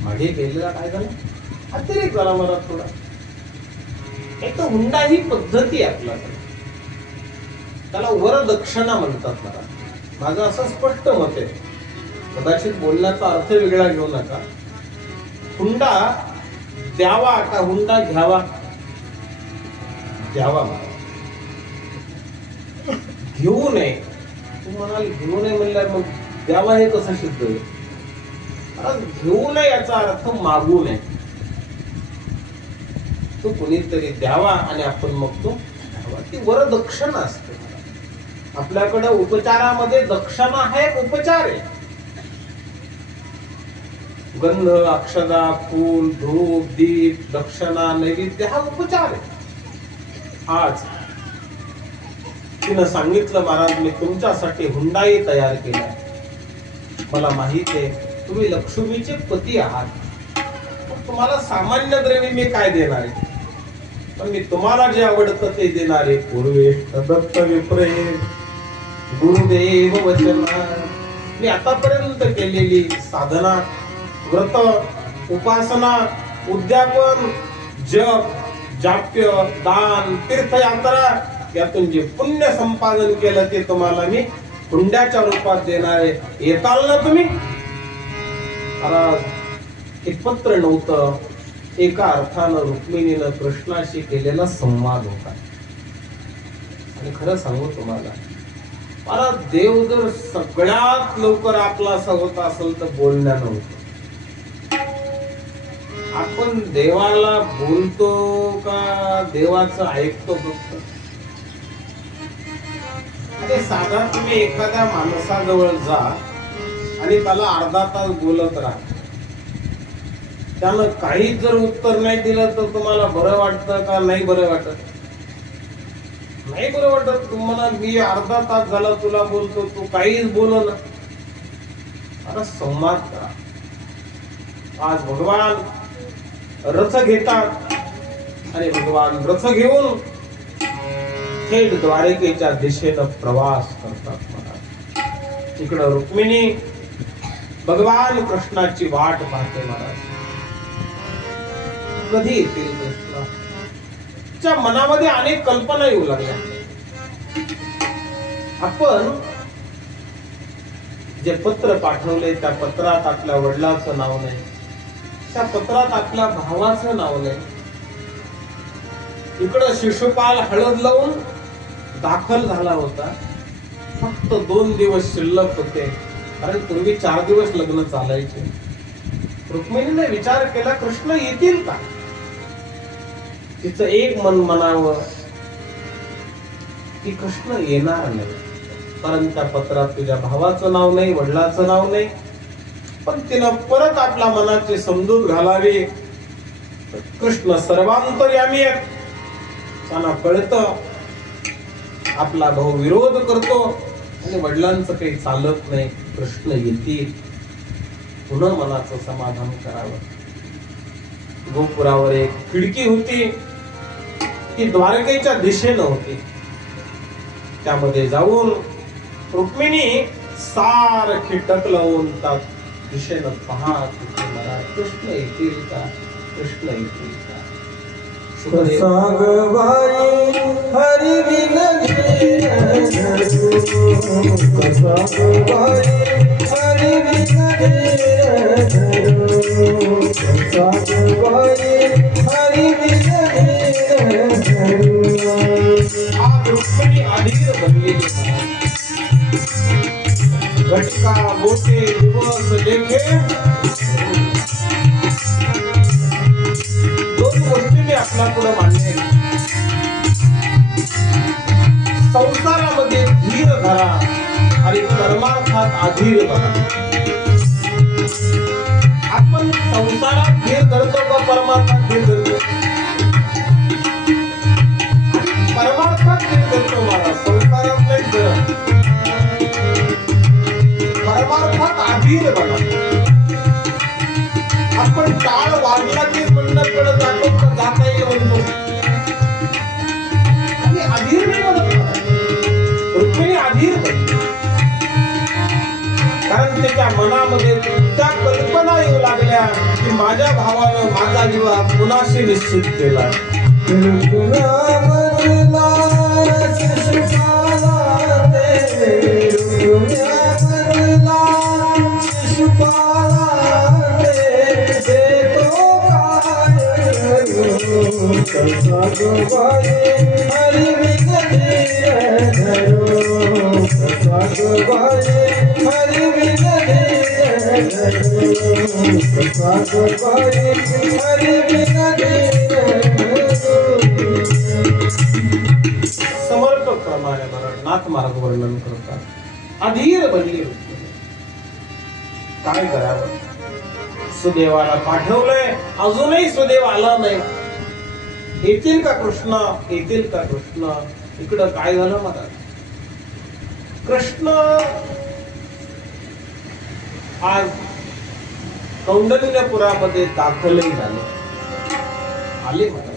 मागे केलेला काय झाला, अतिरेक झाला मला थोडा. एक तर हुंडा ही पद्धती आहे आपल्याकडे, त्याला वरदक्षिणा म्हणतात. मला माझं असं स्पष्ट मत आहे, कदाचित बोलण्याचा अर्थ वेगळा घेऊ नका. हुंडा द्यावा का हुंडा घ्यावा? द्यावा. घेऊ नये. तू म्हणाल घेऊ नये म्हणल्यावर मग द्यावा हे कसं सिद्ध होईल? घेऊ नये याचा अर्थ मागू नये. तो कुणीतरी द्यावा आणि आपण मग तो द्यावा. ती वरदक्षिणा असते. आपल्याकडे उपचारामध्ये दक्षिणा हा एक उपचार आहे. गंध, अक्षदा, फूल, धूप, दीप, दक्षिणा, नैवेद्य हा उपचार आहे. आज तिनं सांगितलं, महाराज मी तुमच्यासाठी हुंडाई तयार केलाय. मला माहित आहे तुम्ही लक्ष्मीचे पती आहात, पण तुम्हाला सामान्य द्रव्य मी काय देणार आहे, पण मी तुम्हाला जे आवडतं ते देणार आहे. पूर्वेष्ट दत्त विप्रे गुरुदेव वचना. मी आतापर्यंत केलेली साधना, व्रत, उपासना, उद्यापन, जप, जाप्य, दान, तीर्थयात्रा, यातून जे पुण्य संपादन केलं ते तुम्हाला मी हुंड्याच्या रूपात देणार आहे. येताल ना तुम्ही? हे पत्र नव्हतं, एका अर्थानं रुक्मिणीनं कृष्णाशी केलेला संवाद होता. आणि खरं सांगू तुम्हाला, मला देव जर सगळ्यात लवकर आपलासा होत असेल तर बोलण्यानं होतं. आपण देवाला बोलतो का देवाचं ऐकतो फक्त? अरे साधा तुम्ही एखाद्या माणसाजवळ जा आणि त्याला अर्धा तास बोलत राहा, त्यानं काहीच जर उत्तर नाही दिलं तर तुम्हाला बरं वाटतं का नाही बरं वाटत? नाही बरं वाटत. तुम्हाला मी अर्धा तास झाला तुला बोलतो, तू काहीच बोल ना. आता संवाद करा. आज भगवान रथ घेतात आणि भगवान रथ घेऊन थेट द्वारकेच्या दिशेनं प्रवास करतात. महाराज इकडं रुक्मिणी भगवान कृष्णाची वाट पाहते. महाराज कधी येतील कृष्ण, तिच्या मनामध्ये अनेक कल्पना येऊ लागल्या. आपण जे पत्र पाठवले त्या पत्रात आपल्या वडिलांचं नाव नाही, त्या पत्रात आपल्या भावाचं नाव नाही. इकडं शिशुपाल हळद लावून दाखल झाला होता. फक्त 2 दिवस शिल्लक होते, कारण पूर्वी 4 दिवस लग्न चालायचे. रुक्मिणीने विचार केला, कृष्ण येतील का? तिचं एक मन म्हणावं की कृष्ण येणार नाही, कारण त्या पत्रात तुझ्या भावाचं नाव नाही, वडिलाचं नाव नाही. पण तिनं परत आपल्या मनाची समजूत घालावी. कृष्ण सर्वांतर्यामी आहे, त्यांना कळतं आपला भाऊ विरोध करतो आणि वडिलांचं काही चालत नाही, कृष्ण येतील. पुन्हा मनाचं समाधान करावं. गोपुरावर एक खिडकी होती, ती द्वारकेच्या दिशेनं होती. त्यामध्ये जाऊन रुक्मिणी सारखी टक लावून त्या दिशेनं पाहत होती. मला कृष्ण येतील का, कृष्ण येतील का? सागबाई हरी बिन सागबाई हरी बिन सागबाई हरी बिन आज रुक्मिणी अधीर बनलेली आहे. घटका गोटे दिवस लेखे 2 गोष्टी मी आपल्या पुढे मांडले. संसारामध्ये धीर धरा आणि परमार्थात अधीर बना. आपण संसारात धीर धरतो का परमार्थात धीर धरतो? परमार्थात धीर धरतो. मला संसारात नाही धरत. परमार्थात अधीर बना. आपण काळ वाढला की मंडळकडे जातो तर जाता येईल म्हणतो, आणि अधीर नाही म्हणत. रुक्मिणी अधीर बनली, कारण त्याच्या मनामध्ये त्या कल्पना येऊ लागल्या की माझ्या भावानं माझा विवाह कुणाशी निश्चित केला. सागबाई हरी बिन सागबाई हरी बिन सागबाई हरी बिन. समर्पक प्रमाणे नाथ मार्ग वर्णन करतात. अधीर बनली होती. काय करावं? सुदेवाला पाठवलंय, अजूनही सुदेव आला नाही. येतील का कृष्ण, येतील का कृष्ण? इकडं काय झालं मला? कृष्ण आज कौंडण्यपुरामध्ये दाखलही झाले, आले मला.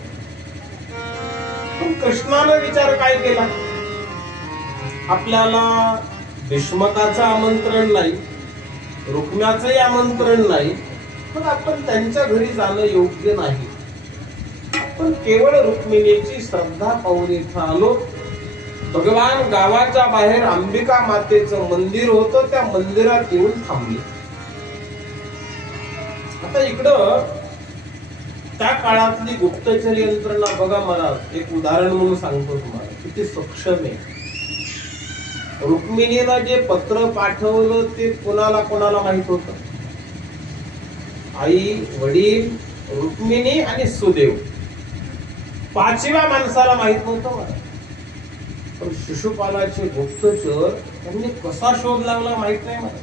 पण कृष्णानं विचार काय केला? आपल्याला भीष्मकाचं आमंत्रण नाही, रुक्म्याचंही आमंत्रण नाही, पण आपण त्यांच्या घरी जाणं योग्य नाही. आपण केवळ रुक्मिणीची श्रद्धा पाहून इथं आलो. भगवान गावाच्या बाहेर अंबिका मातेचं मंदिर होतं, त्या मंदिरात येऊन थांबले. आता इकडं त्या काळातली गुप्तचर यंत्रणा बघा. मला एक उदाहरण म्हणून सांगतो तुम्हाला, किती सक्षम आहे. रुक्मिणीला जे पत्र पाठवलं ते कोणाला कोणाला माहित होतं? आई, वडील, रुक्मिणी आणि सुदेव. 5व्या माणसाला माहित नव्हतं मला. पण शिशुपालाचे गुप्तचर त्यांनी कसा शोध लावला माहित नाही मला.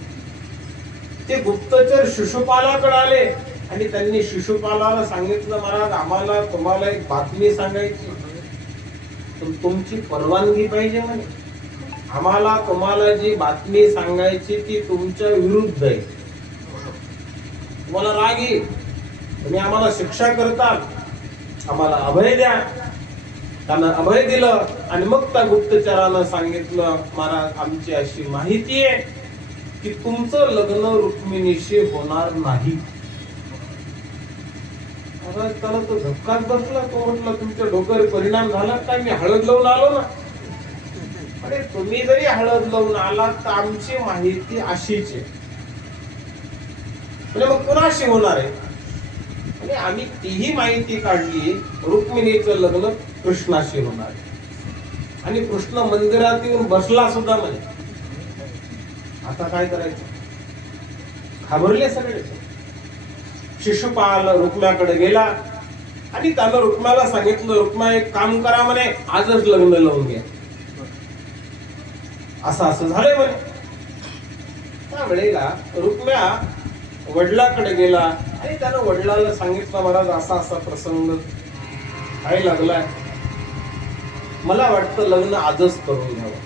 ते गुप्तचर शिशुपालाकडे आले आणि त्यांनी शिशुपालाला सांगितलं, महाराज आम्हाला तुम्हाला एक बातमी सांगायची, पण तुमची परवानगी पाहिजे म्हणे. आम्हाला तुम्हाला जी बातमी सांगायची ती तुमच्या विरुद्ध आहे. तुम्हाला राग येईल, तुम्ही आम्हाला शिक्षा करता, आम्हाला अभय द्या. त्यांना अभय दिलं आणि मग त्या गुप्तचरानं सांगितलं, महाराज आमची अशी माहिती आहे की तुमचं लग्न रुक्मिणीशी होणार नाही. महाराज त्याला तो धक्काच बसला. तो म्हटलं तुमच्या डोक्यावर परिणाम झाला काय, मी हळद लावून आलो ना. अरे तुम्ही जरी हळद लावून आलात तर आमची माहिती अशीच आहे, म्हणजे मग कुणाशी होणार आहे. आणि आम्ही तीही माहिती काढली, रुक्मिणीचं लग्न कृष्णाशी होणार आहे. आणि कृष्ण मंदिरात येऊन बसला सुद्धा म्हणे. आता काय करायचं, घाबरले सगळे. शिशुपाल रुक्म्याकडे गेला आणि त्यानं रुक्म्याला सांगितलं, रुक्मा एक काम करा म्हणे, आजच लग्न लावून घ्या. असं झालंय म्हणे. त्यावेळेला रुक्म्या वडिलाकडे गेला आणि त्यानं वडिलाला सांगितलं, महाराज असा प्रसंग काय लागलाय, मला वाटतं लग्न आजच करून घ्यावं.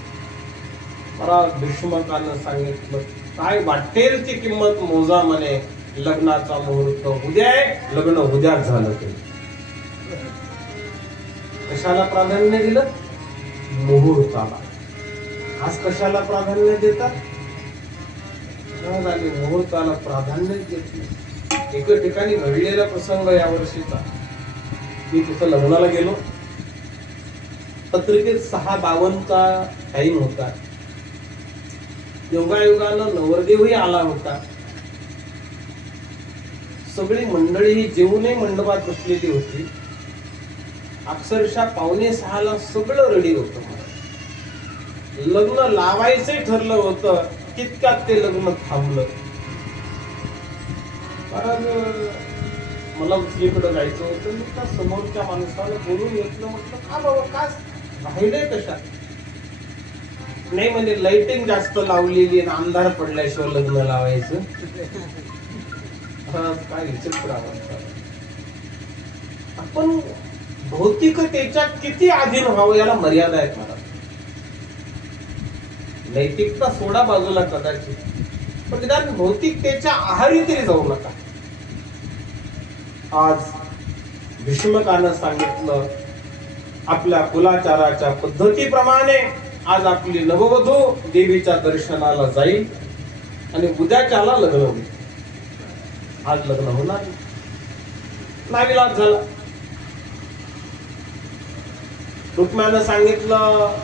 महाराज भीष्मकानं सांगितलं, काय वाटेल ती किंमत मोजा म्हणे, लग्नाचा मुहूर्त उद्या आहे, लग्न उद्याच झालं. ते कशाला प्राधान्य दिलं, मुहूर्ताला. आज कशाला प्राधान्य देतात, मुहूर्ताला प्राधान्य देत नाही. एका ठिकाणी घडलेला प्रसंग या वर्षीचा, मी तिथं लग्नाला गेलो. पत्रिकेत 6:52चा टाइम होता. योगायोगानं नवरदेवही आला होता. सगळी मंडळी ही जेवूनही मंडपात बसलेली होती. अक्षरशः 5:45ला सगळं रेडी होतं. लग्न लावायचंही ठरलं होतं, तितक्यात ते लग्न थांबलं. कारण मला दुसरीकडे जायचं होतं. मी त्या समोरच्या माणसाला बोलून घेतलं, म्हटलं का बाबा का राहिलंय कशात. नाही म्हणजे लाइटिंग जास्त लावलेली आणि अंधार पडल्याशिवाय लग्न लावायचं. काय विचित्र अवस्था. आपण भौतिकतेच्या किती अधीन व्हावं याला मर्यादा आहेत. मला नैतिकता सोडा बाजूला कदाचित, पण निदान भौतिकतेच्या आहारी तरी जाऊ नका. आज भीष्मकानं सांगितलं, आपल्या कुलाचाराच्या पद्धतीप्रमाणे आज आपली नववधू देवीच्या दर्शनाला जाईल आणि उद्याच्याला लग्न होईल. आज लग्न होणार नाविलाज झाला. रुक्म्यानं सांगितलं,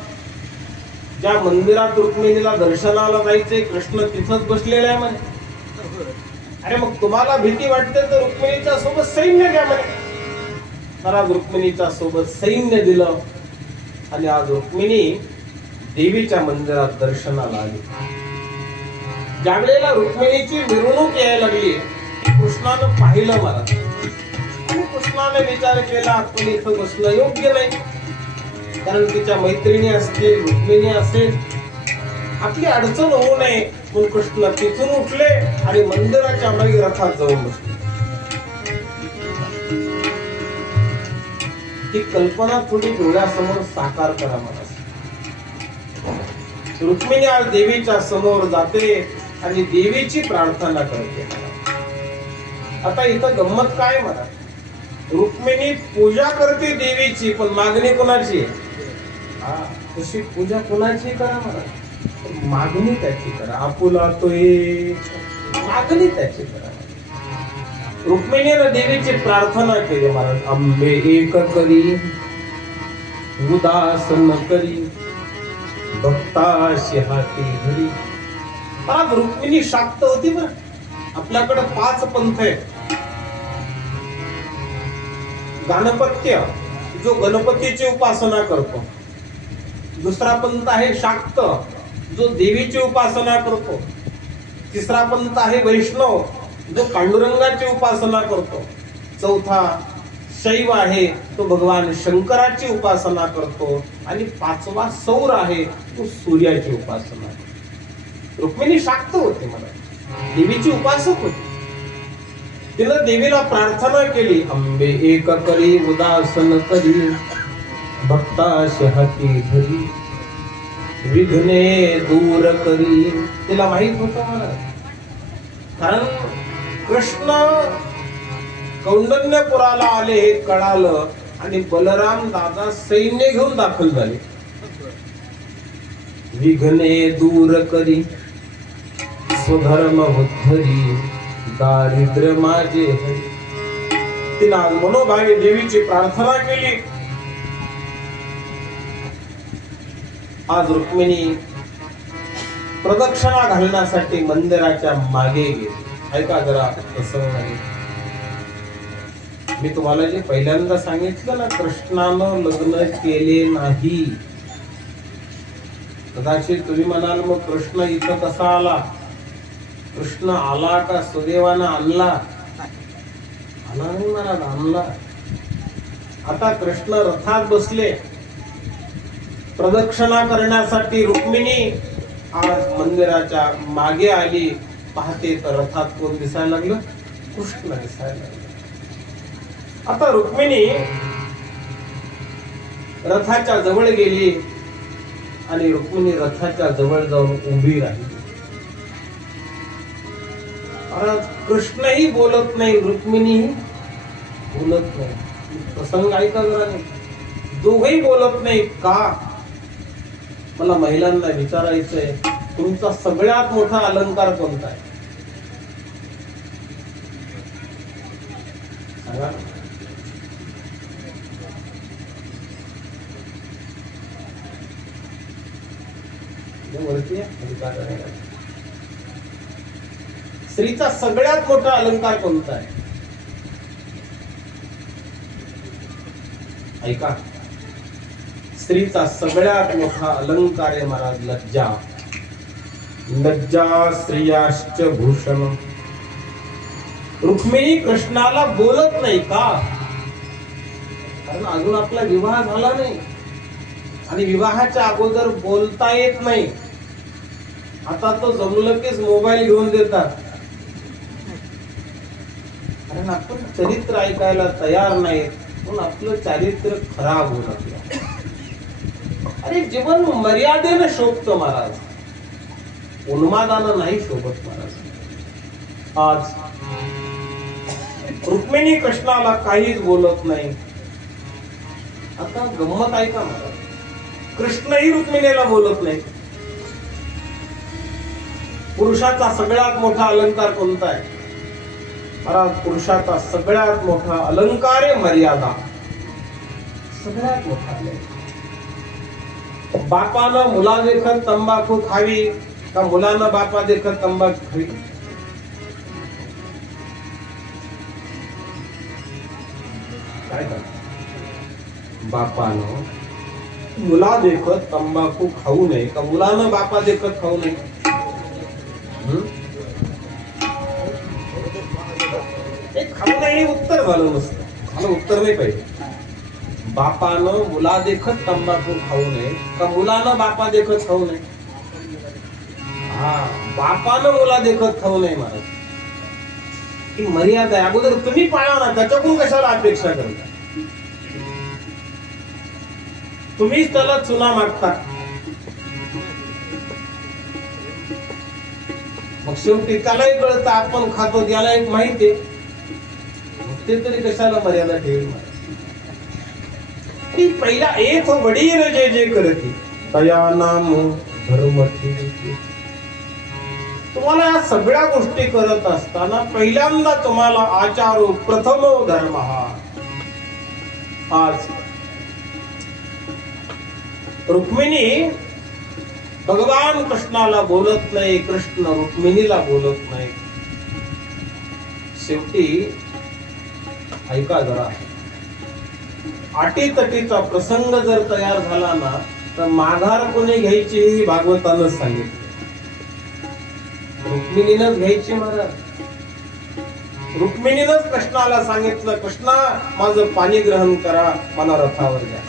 ज्या मंदिरात रुक्मिणीला दर्शनाला जायचंय कृष्ण तिथंच बसलेला आहे म्हणे. अरे मग तुम्हाला भीती वाटते तर रुक्मिणीच्या सोबत सैन्य घ्या म्हणे. तर आज रुक्मिणीच्या सोबत सैन्य दिलं आणि आज रुक्मिणी देवीच्या मंदिरात दर्शनाला आली. ज्यावेळेला रुक्मिणीची मिरवणूक यायला लागली, कृष्णानं पाहिलं मला आणि कृष्णाने विचार केला, आपण इथं बसणं योग्य नाही. कारण तिच्या मैत्रिणी असतील, रुक्मिणी असेल, आपली अडचण होऊ नये म्हणून कृष्ण तिथून उठले आणि मंदिराच्या मागे रथात जाऊन बसले. ही कल्पना थोडी डोळ्यासमोर साकार करा मला. रुक्मिणी आज देवीच्या समोर जाते आणि देवीची प्रार्थना करते. आता इथं गंमत काय म्हणा, रुक्मिणी पूजा करते देवीची, पण मागणी कोणाची? तशी पूजा कोणाची करा मला, मागणी त्याची करा. आपुला तो मागणी त्याची करा. रुक्मिणीने देवीची प्रार्थना केली महाराज, अंबे एक करी उदास न करी भक्ताशी हाती धरी. आज रुक्मिणी शाक्त होती ना. आपल्याकडे 5 पंथ आहेत. गाणपत्य जो गणपतीची उपासना करतो. दुसरा पंथ आहे शाक्त जो देवीची उपासना करतो. तिसरा पंथ आहे वैष्णव जो पांडुरंगाची उपासना करतो. चौथा शैव आहे तो भगवान शंकराची उपासना करतो. आणि 5वा सौर आहे तो सूर्याची उपासना करतो. रुक्मिणी शाक्त होती मला, देवीची उपासक होती. तिनं देवीला प्रार्थना केली, अंबे एक करी उदासन करी भक्ताशी हाती धरी विघ्ने दूर करी. तिला माहित होत मला, कारण कृष्ण कौंडण्यपुराला आले हे कळालं आणि बलराम दादा सैन्य घेऊन दाखल झाले. विघ्ने दूर करी स्वधर्म उद्धरी दारिद्र्य माझे हरी. तिनं आज मनोभावे देवीची प्रार्थना केली. आज रुक्मिणी प्रदक्षिणा घालण्यासाठी मंदिराच्या मागे गेली. ऐका जरा प्रसंग आहे. मी तुम्हाला जे पहिल्यांदा सांगितलं ना, कृष्णानं लग्न केले नाही. कदाचित तुम्ही म्हणाल मग कृष्ण इथं कसा आला? कृष्ण आला का सुदैवानं आणला? आला नाही महाराज, आणला. आता कृष्ण रथात बसले प्रदक्षिणा करण्यासाठी. रुक्मिणी आज मंदिराच्या मागे आली. पाहते तर रथात कोण दिसायला लागलं? कृष्ण दिसायला लागलं. आता रुक्मिणी रथाच्या जवळ गेली आणि रुक्मिणी रथाच्या जवळ जाऊन उभी राहिली. कृष्णही बोलत नाही, रुक्मिणीही बोलत नाही. प्रसंग ऐका जरा. दोघही बोलत नाही का? मला महिलांना विचारायचंय, तुमचा सगळ्यात मोठा अलंकार कोणता आहे? सांगा. वरती स्त्रीचा सगळ्यात मोठा अलंकार कोणता आहे? ऐका. स्त्रीचा सगळ्यात मोठा अलंकार आहे महाराज लज्जा. लज्जा स्त्रियाश्च भूषण. रुक्मिणी कृष्णाला बोलत नाही का? कारण अजून आपला विवाह झाला नाही आणि विवाहाच्या अगोदर बोलता येत नाही. आता तो जमलं कीच मोबाईल घेऊन देतात. कारण आपण चरित्र ऐकायला तयार नाही म्हणून आपलं चारित्र्य खराब होत आपलं. अरे जीवन मर्यादेनं शोभतं महाराज, उन्मादानं नाही शोभत महाराज. आज रुक्मिणी कृष्णाला काहीच बोलत नाही. आता गंमत ऐका महाराज, कृष्णही रुक्मिणीला बोलत नाही. पुरुषाचा सगळ्यात मोठा अलंकार कोणता आहे? महाराज पुरुषाचा सगळ्यात मोठा अलंकार आहे मर्यादा. सगळ्यात मोठा अलंकार. बापानं मुला देखत तंबाखू खावी का मुलानं बापा देखत तंबाखू खावी? काय का? बापानं मुला देखत तंबाखू खाऊ नये का मुलानं बापा देखत खाऊ नये? खाऊ नये उत्तर झालं नसतं. मला उत्तर नाही पाहिजे. बापानं मुला देखत तंबाखू खाऊ नये का मुलानं बापा देखत खाऊ नये? हा, बापानं मुला देखत खाऊ नये महाराज. ही मर्यादा आहे. अगोदर तुम्ही पाळा ना, त्याच्याकडून कशाला अपेक्षा करता? तुम्हीच त्याला चुना मागता. मग शेवटी त्यालाही कळतं आपण खातो, त्याला एक माहिती आहे. ते तरी कशाला मर्यादा ठेवेल? पहिला एक वडील जे जे करती तया नाम धर्म ठेवी. तुम्हाला या सगळ्या गोष्टी करत असताना पहिल्यांदा तुम्हाला आचारो प्रथमो धर्म. आज रुक्मिणी भगवान कृष्णाला बोलत नाही, कृष्ण रुक्मिणीला बोलत नाही. शेवटी ऐका जरा, अटीतटीचा प्रसंग जर तयार झाला ना तर माघार कोणी घ्यायची ही भागवतानं सांगितलं. रुक्मिणीनंच घ्यायची महाराज. रुक्मिणीनंच कृष्णाला सांगितलं, कृष्णा माझं पाणी ग्रहण करा, मला रथावर द्या.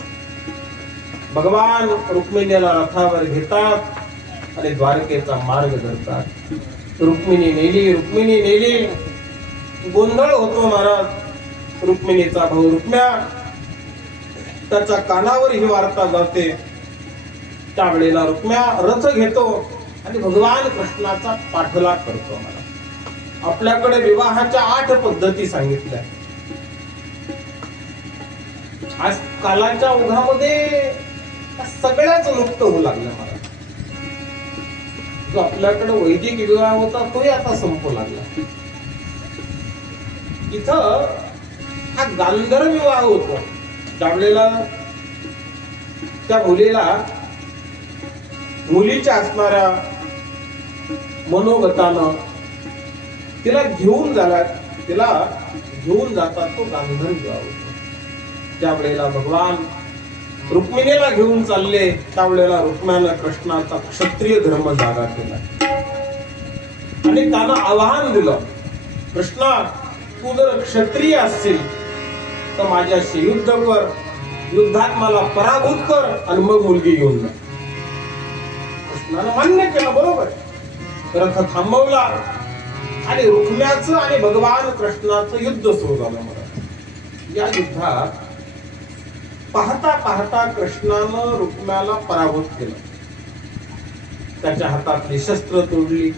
भगवान रुक्मिणीला रथावर घेतात आणि द्वारकेचा मार्ग धरतात. रुक्मिणी नेली. गोंधळ होतो महाराज. रुक्मिणीचा भाऊ रुक्म्या, त्याच्या कानावर ही वार्ता जाते. त्यावेळेला रुक्म्या रथ घेतो आणि भगवान कृष्णाचा पाठलाग करतो. मला आपल्याकडे विवाहाच्या 8 पद्धती सांगितल्या. आज कालाच्या ओघामध्ये सगळ्याच लुप्त होऊ लागल्या मला. जो आपल्याकडे वैदिक विवाह होता तोही आता संपू लागला. इथं हा गांधर्व विवाह होतो. त्यावेळेला त्या मुलीला मुलीच्या असणाऱ्या मनोगतानं तिला घेऊन जातात तो गांधर्व विवाह होतो. त्यावेळेला भगवान रुक्मिणीला घेऊन चालले, त्यावेळेला रुक्म्यानं कृष्णाचा क्षत्रिय धर्म जागा केला आणि त्यानं आव्हान दिलं, कृष्णा तू जर क्षत्रिय असशील तर माझ्याशी युद्ध कर, युद्धात मला पराभूत कर आणि मग मुलगी घेऊन जा. कृष्णानं मान्य केलं. बरोबर. रथ थांबवला आणि रुक्म्याचं आणि भगवान कृष्णाचं युद्ध सुरू झालं. मला या युद्धात पाहता पाहता कृष्णानं रुक्म्याला पराभूत केलं. त्याच्या हातातली शस्त्र तोडली,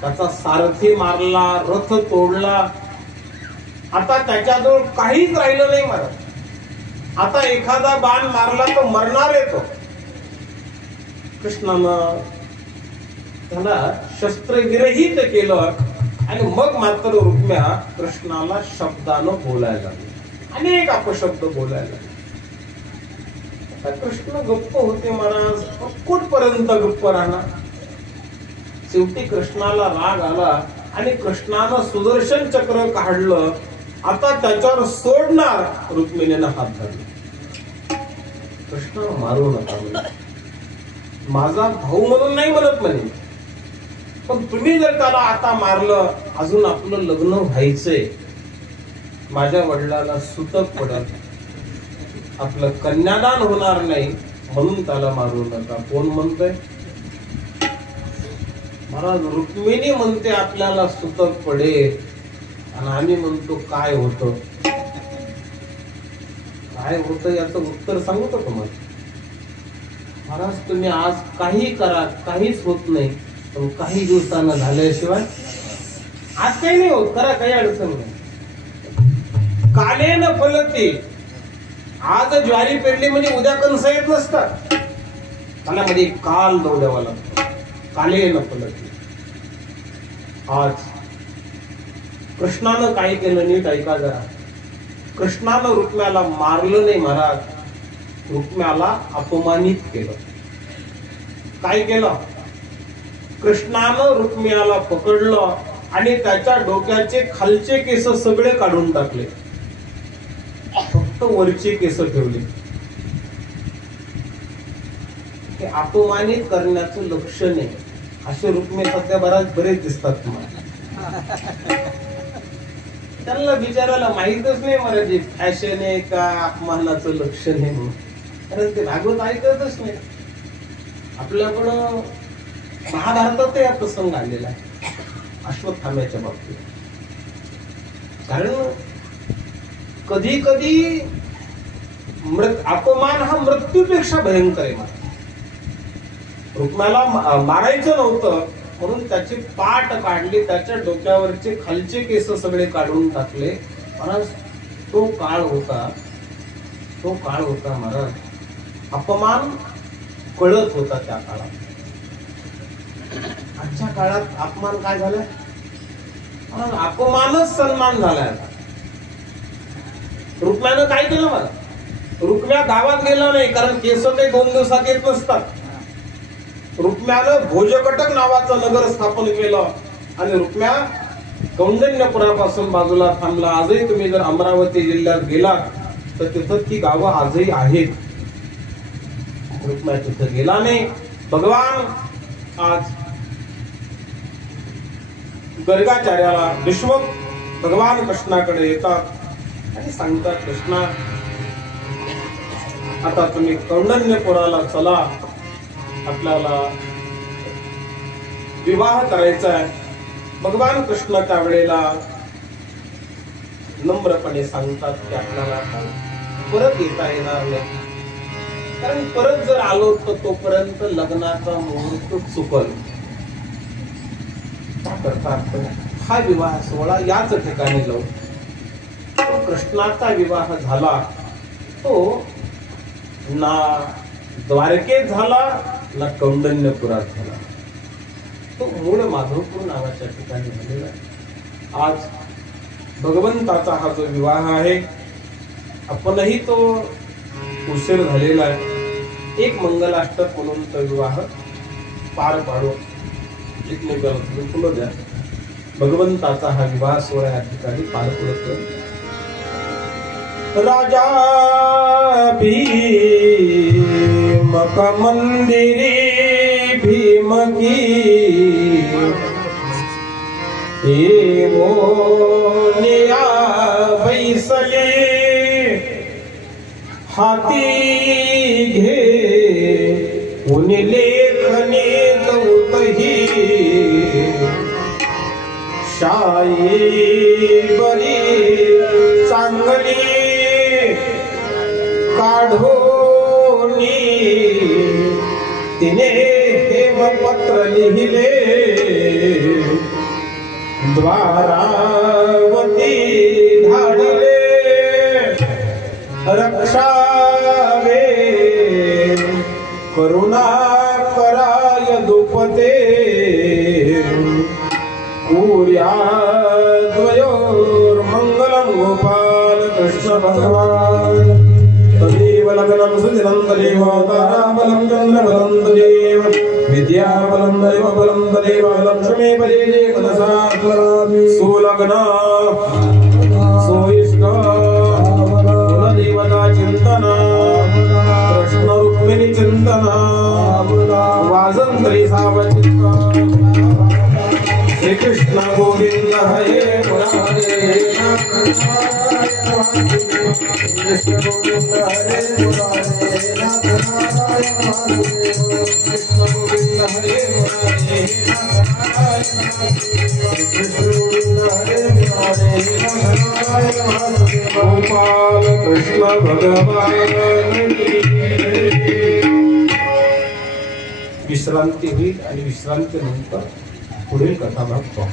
त्याचा सारथी मारला, रथ तोडला. आता त्याच्याजवळ काहीच राहिलं नाही महाराज. आता एखादा बाण मारला तर मरणार आहे तो. कृष्णानं त्याला शस्त्रविरहित केलं आणि मग मात्र रुक्म्या कृष्णाला शब्दानं बोलायला लागली, अनेक अपशब्द बोलायला लागले. कृष्ण गप्प होते महाराज. कुठपर्यंत गप्प राहणार. शेवटी कृष्णाला राग आला आणि कृष्णानं सुदर्शन चक्र काढलं. आता त्याच्यावर सोडणार, रुक्मिणीनं हात धरला. कृष्ण मारू नका म्हणे, माझा भाऊ म्हणून नाही म्हणत म्हणे, पण तुम्ही जर त्याला आता मारलं, अजून आपलं लग्न व्हायचंय, माझ्या वडिलाला सुतक पडत, आपलं कन्यादान होणार नाही, म्हणून त्याला मारू नका. कोण म्हणतोय महाराज? रुक्मिणी म्हणते आपल्याला सुतक पडेल आणि आम्ही म्हणतो काय होतं. काय होतं याचं उत्तर सांगू का तुम्हाला? महाराज तुम्ही आज काही करा, काहीच होत नाही, पण काही दिवसानं झाल्याशिवाय आज काही नाही होत. करा, काही अडचण नाही. कालेन फलते. आज ज्वारी पेरली म्हणजे उद्या कणस येत नसतात. कालामध्ये काल दौडावा लागतो. कालेन फलते. आज कृष्णानं काय केलं नीट ऐका जरा. कृष्णानं रुक्म्याला मारलं नाही महाराज, रुक्म्याला अपमानित केलं. काय केलं? कृष्णानं रुक्मियाला पकडलं आणि त्याच्या डोक्याचे खालचे केस सगळे काढून टाकले, फक्त वरचे केस ठेवले. हे अपमानित करण्याचं लक्षण आहे. असे रुक्मे सध्या बरेच दिसतात तुम्हाला. त्यांना बिचारायला माहीतच नाही मराठी फॅशन आहे का अपमानाचं लक्षण आहे म्हणून, कारण ते भागवत ऐकतच नाही. आपल्याकडं महाभारतात हा प्रसंग आलेला आहे अश्वत्थाम्याच्या बाबतीत. कारण कधी कधी अपमान हा मृत्यूपेक्षा भयंकर आहे. रुक्माला मारायचं नव्हतं म्हणून त्याची पाठ काढली, त्याच्या डोक्यावरचे खालचे केस सगळे काढून टाकले. महाराज तो काळ होता महाराज, अपमान कळत होता त्या काळात. आजच्या काळात अपमान काय झालं? अपमानच सन्मान झालाय. रुक्म्यानं काय केलं मला? रुक्म्या गावात गेला नाही, कारण केस काही 2 दिवसात येत नसतात. रुक्म्यानं भोजकटक नावाचं नगर स्थापन केलं आणि रुक्म्या कौंडण्यपुरापासून बाजूला थांबला. आजही तुम्ही जर अमरावती जिल्ह्यात गेलात तर तिथं ती गावं आजही आहेत. रुक्म्या तिथं गेला नाही. भगवान आज गर्गाचार्याला विश्व भगवान कृष्णाकडे येतात आणि सांगतात, कृष्णा आता तुम्ही कौंडण्यपुराला चला, आपल्याला विवाह करायचा आहे. भगवान कृष्ण त्यावेळेला नम्रपणे सांगतात की आपल्याला परत येता येणार नाही, कारण परत जर आलो तर तोपर्यंत लग्नाचा मुहूर्त चुकल. हा विवाह सोहळा याच ठिकाणी लावू. तो कृष्णाचा विवाह झाला तो ना द्वारकेत झाला ना कौंडण्यपुरात झाला, तो मूळ माधवपूर नावाच्या ठिकाणी झालेला. आज भगवंताचा हा जो विवाह आहे, आपणही तो उशीर झालेला आहे, एक मंगलाष्टक म्हणून तो विवाह पार पाडू. एकमेकाला तुम्ही फुलं द्या. भगवंताचा हा विवाह सोहळा या ठिकाणी पार पडतो. राजा भीमक मंदिरी भीमकी मोनिया बैसले हाती घे उनी लेखनी गौतही शाई बरी चांगली काढोनी तिने हेमपत्र लिहिले द्वारावती धाडले रक्षावे करुणा कराय दुपते कुर्याद्वयोर मंगलम गोपाल कृष्ण भगवान तदेव लग्नं सुदिनं तदेव ताराबलं चन्द्रबलं तदेव विद्याबलं दैवबलं तदेव लक्ष्मी पदेजे मनसा स्मरामि सुलग्ना सुइष्ट कुलदेवता चिंतना कृष्ण रुक्मिणी चिंतना वाजंत्री सावचित्ता श्री कृष्ण गोविंद हरे मुरारे कृष्ण गोविंद हरे मुरारे नाथ नारायण वासुदेव कृष्ण गोविंद हरे मुरारे नाथ नारायण कृष्ण गोविंद हरे मुरारे नाथ नारायण वासुदेव गोपाल कृष्ण भगवान की विश्रांती होईल आणि विश्रांतीनंतर पुढील कथा भाग पाहू.